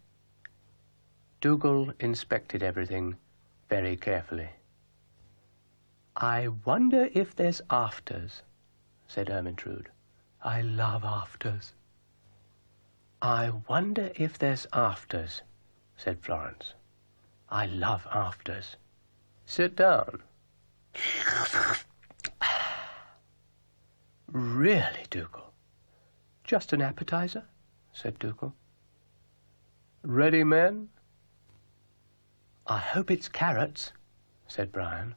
Dougal inspected everything very carefully. I wonder if there's afters, said Ermintrude. I love afters. I wonder if there's afters, said Florence. I love afters. Sit down. Really, Dougal? Just an appetizer, said Dougal. Ready, men? I hope it's carrots, said Brian.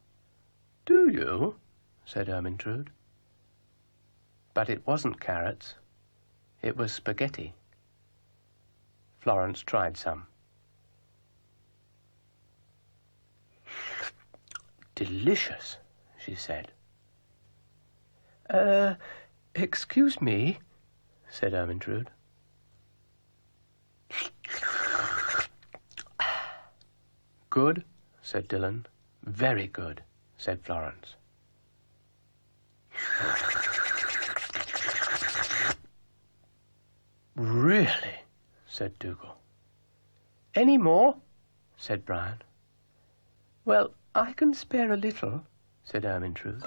Do you? Said Ermintrude. But it wasn't carrots. It was spaghetti. Florence tried some. Delicious, she said. Excuse me, said Ermintrude. Good, said Dylan. Very good, said Florence. Really, said Dougal. Any more? Said Brian. Well, I can spare a little, said Ermintrude.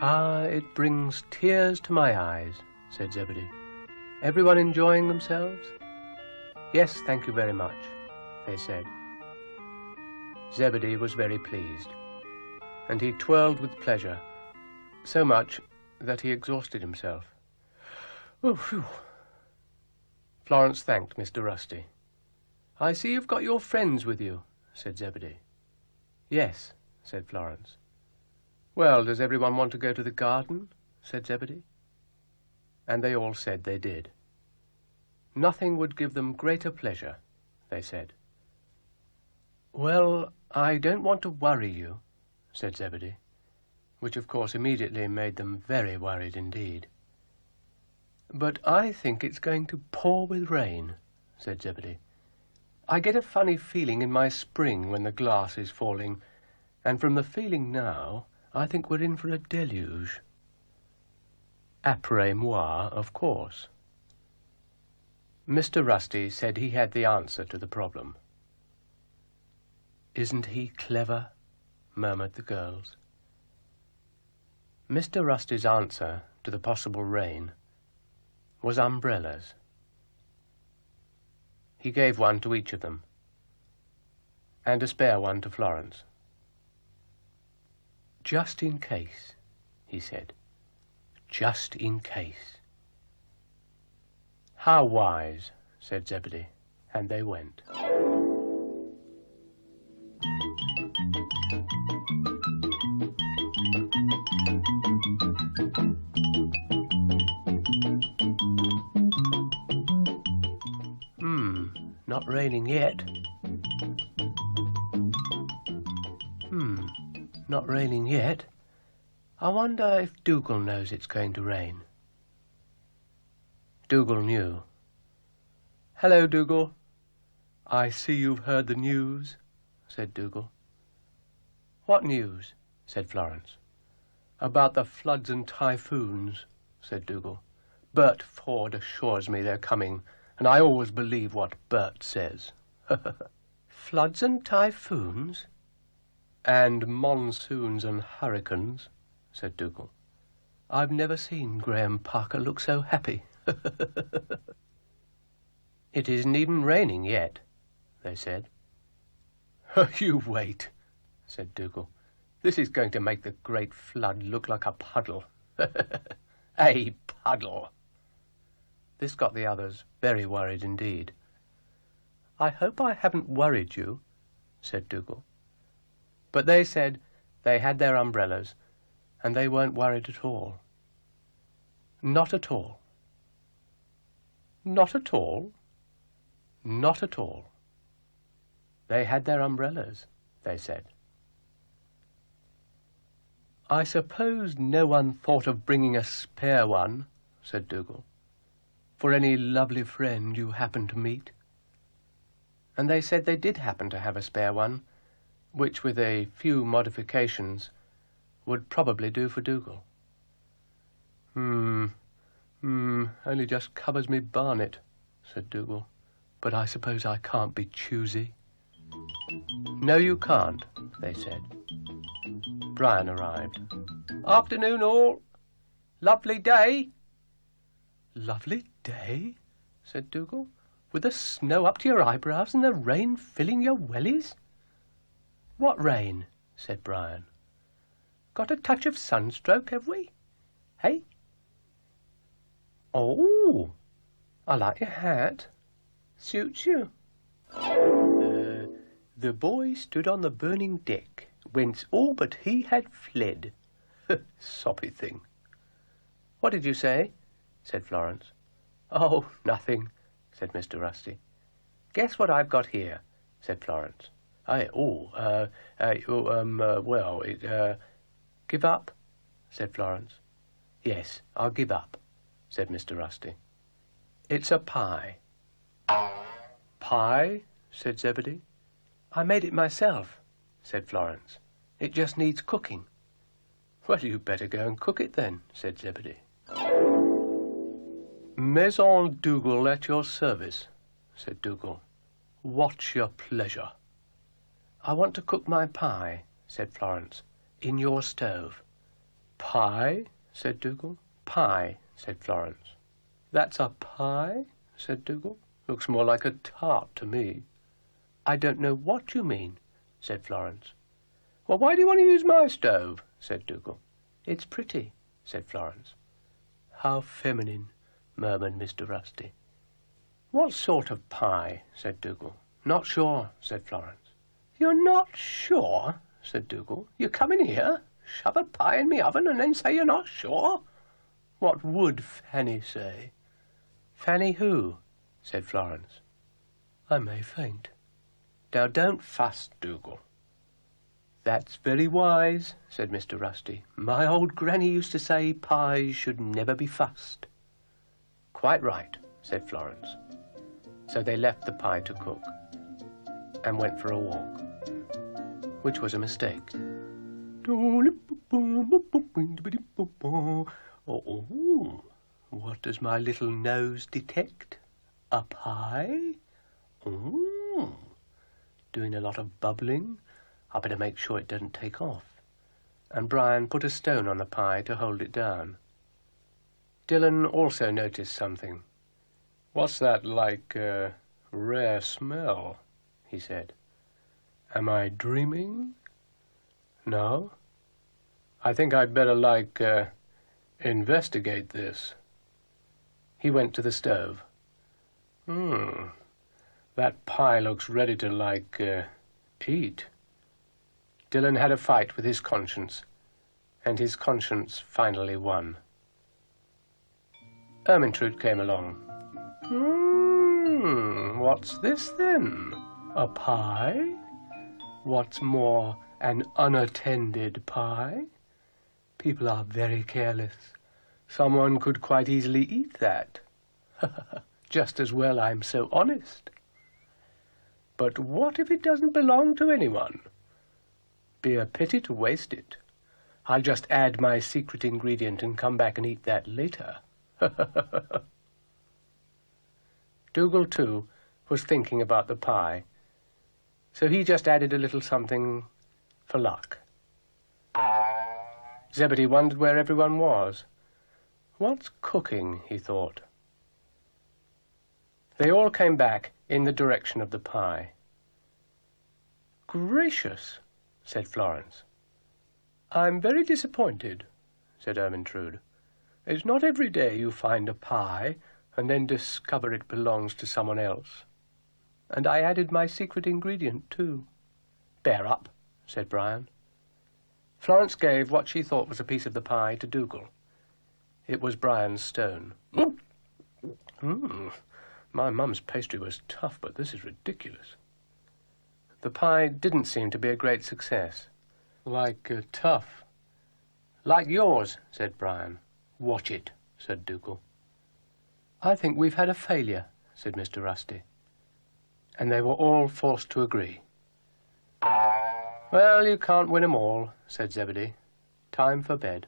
Ah, it brings tears to my eyes, said Zebedee. Everyone enjoying themselves? Yes, thank you very much, they said. Zebedee was very pleased, and he twirled with pleasure So much that he exhausted himself. Oh, phew. Florence thanked Mr. Rusty. "I see you've got your friends with you," said Zebedee. "Yes," said Florence. "Well, does everyone want to go to the garden?" said Zebedee. And they all said they did. Nothing would give them greater pleasure, they said. "Well, I don't want to worry you," said Zebedee, which of course immediately made them very worried indeed. "But I think it's going to pour with rain," said Zebedee. "I get a funny feeling in my spring when the glass is falling, and from the feeling now, I think we're in for a deluge." Après moi, of course. Mr. Rusty said he had the answer to the problem. "Isn't he clever?" murmured the girls. Mr. Rusty's answer to the possible rain was umbrellas. He gave one to each of them, and a spare one to Florence. "Just in case," he said. "Just in case." "How wise," said Zebedee, and they went. Not raining yet. Not raining yet. I wonder if Dougal knows it's going to rain. Dougal knew. "Hello, Dougal. I see you've heard the news," said Dougal. "What news?" said Florence. "About the floods and typhoons," said Dougal. "Bert Ford assures me they're coming, and I always believe what Bert says." "Floods and typhoons?" "And monsoons and hurricanes," said Dougal. "I've never seen Graham Parker look so happy." "It isn't even raining yet," they said. "You wait," said Dougal. "This is going to make the great flood look like a puddle." A puddle. This got the others very worried indeed. "I hope I haven't worried you," said Dougal. But they said they had their umbrellas, and they weren't worried at all. Not at all. Not at all. Not at all. They had their umbrellas, they said. "I suppose no one thought of bringing a spare one," said Dougal, "for any lovely friend you happen to meet?" And they said they did happen to have a spare one, which with a few modifications would probably do for Dougal. Only just covers me barnet," said Dougal. "But I suppose I can't be choosy." "No, you can't," they said. Brian arrived. "Afternoon, all. Lovely day." "Lovely day?" said Dougal. "With the snow up to your eyebrows and the rain filling your wellies?" "What rain?" said Brian. "Got a touch of sunstroke, have we? Hey?" "Oh, I like your hat. Suits you." The boy stood on the burning deck, whence all but he had fled." Soppy thing. "What did you say?" said Florence. "Oh, nothing," said Mr. Rusty. "Guess what I've got here," said Florence. Give up," said Florence. "Yes, I'll give up," said Mr. Rusty. "It's a pie." "Pie?" said Zebedee. "I made it myself," said Florence. "It just needs cooking." "Well, you better go and cook it then," said Zebedee. "Maison Dougal at your service," said Dougal. "What's your pleasure?" "I want to cook my pie," said Florence, "in your stove." "Pie?" said Dougal. "Pie," said Florence. "That's a pie?" said Dougal. "Looks more like a tart to me." "I don't know what you mean," said Florence. "Well, why do you want to use my stove?" said Dougal. "It's pretty," said Florence. "How feminine," murmured Mr. Rusty. "What sort of pie?" said Dougal. "Not sure," said Florence. "You're not sure?" said Dougal. "You come in here, shove a pie in me oven, and then say you're not sure? What would Fanny say?" "Fanny who?" said Florence. "I may faint." "Now don't fuss, Dougal." "That's very wise," said Mr. Rusty. "My old granny used to say pies should never be fussed." "Quite right," said Florence. So they left the pie to cook and went for a walk, which was a mistake. Oh, what does my little nose detect? A pie? Oh, doing a lot of bubbling. I better make sure it doesn't take off. And Brian put a stone on the pie to hold it down. Dylan also noticed something. "What's that, like a rare smell?" he said. "Am I dreaming? No? I think I'd better, investigate this." He went to the stove. That pie looks ready to, eat." Dylan had a fight with his conscience, and his conscience finally won. Ermintrude came along. What's this then? A pie? What's more, an unattended pie? People are very careless. Someone could quite easily eat that. Just as well I'm so honest. But what if it doesn't belong to anyone? Be a pity to waste it. I'll just add my secret ingredient and come back and eat that later. Dougal, too, was thinking about the pie, so he just added a little something for luck. Zebedee wondered where everyone was. What's cooking, he thought. They all came back in the direction of the pie. "Gracious," said Florence. "I'm very disappointed," said Ermintrude. "It's not every day you find a pie and then discover it belongs to someone else. And I added my secret ingredient, too." "Bear up," said Brian. Florence gave what she thought was a piece of the pie to Dougal. It was Brian's stone. My mum's pastry was tough, but this is ridiculous." The pie didn't seem to be a great success. Tough. "Like yours," said Brian. "Watch it," said Dougal. "I think we've had a failure," said Mr. Rusty. And they were all forced to agree. "Well, you can't win 'em all," said Zebedee. "Time for bed."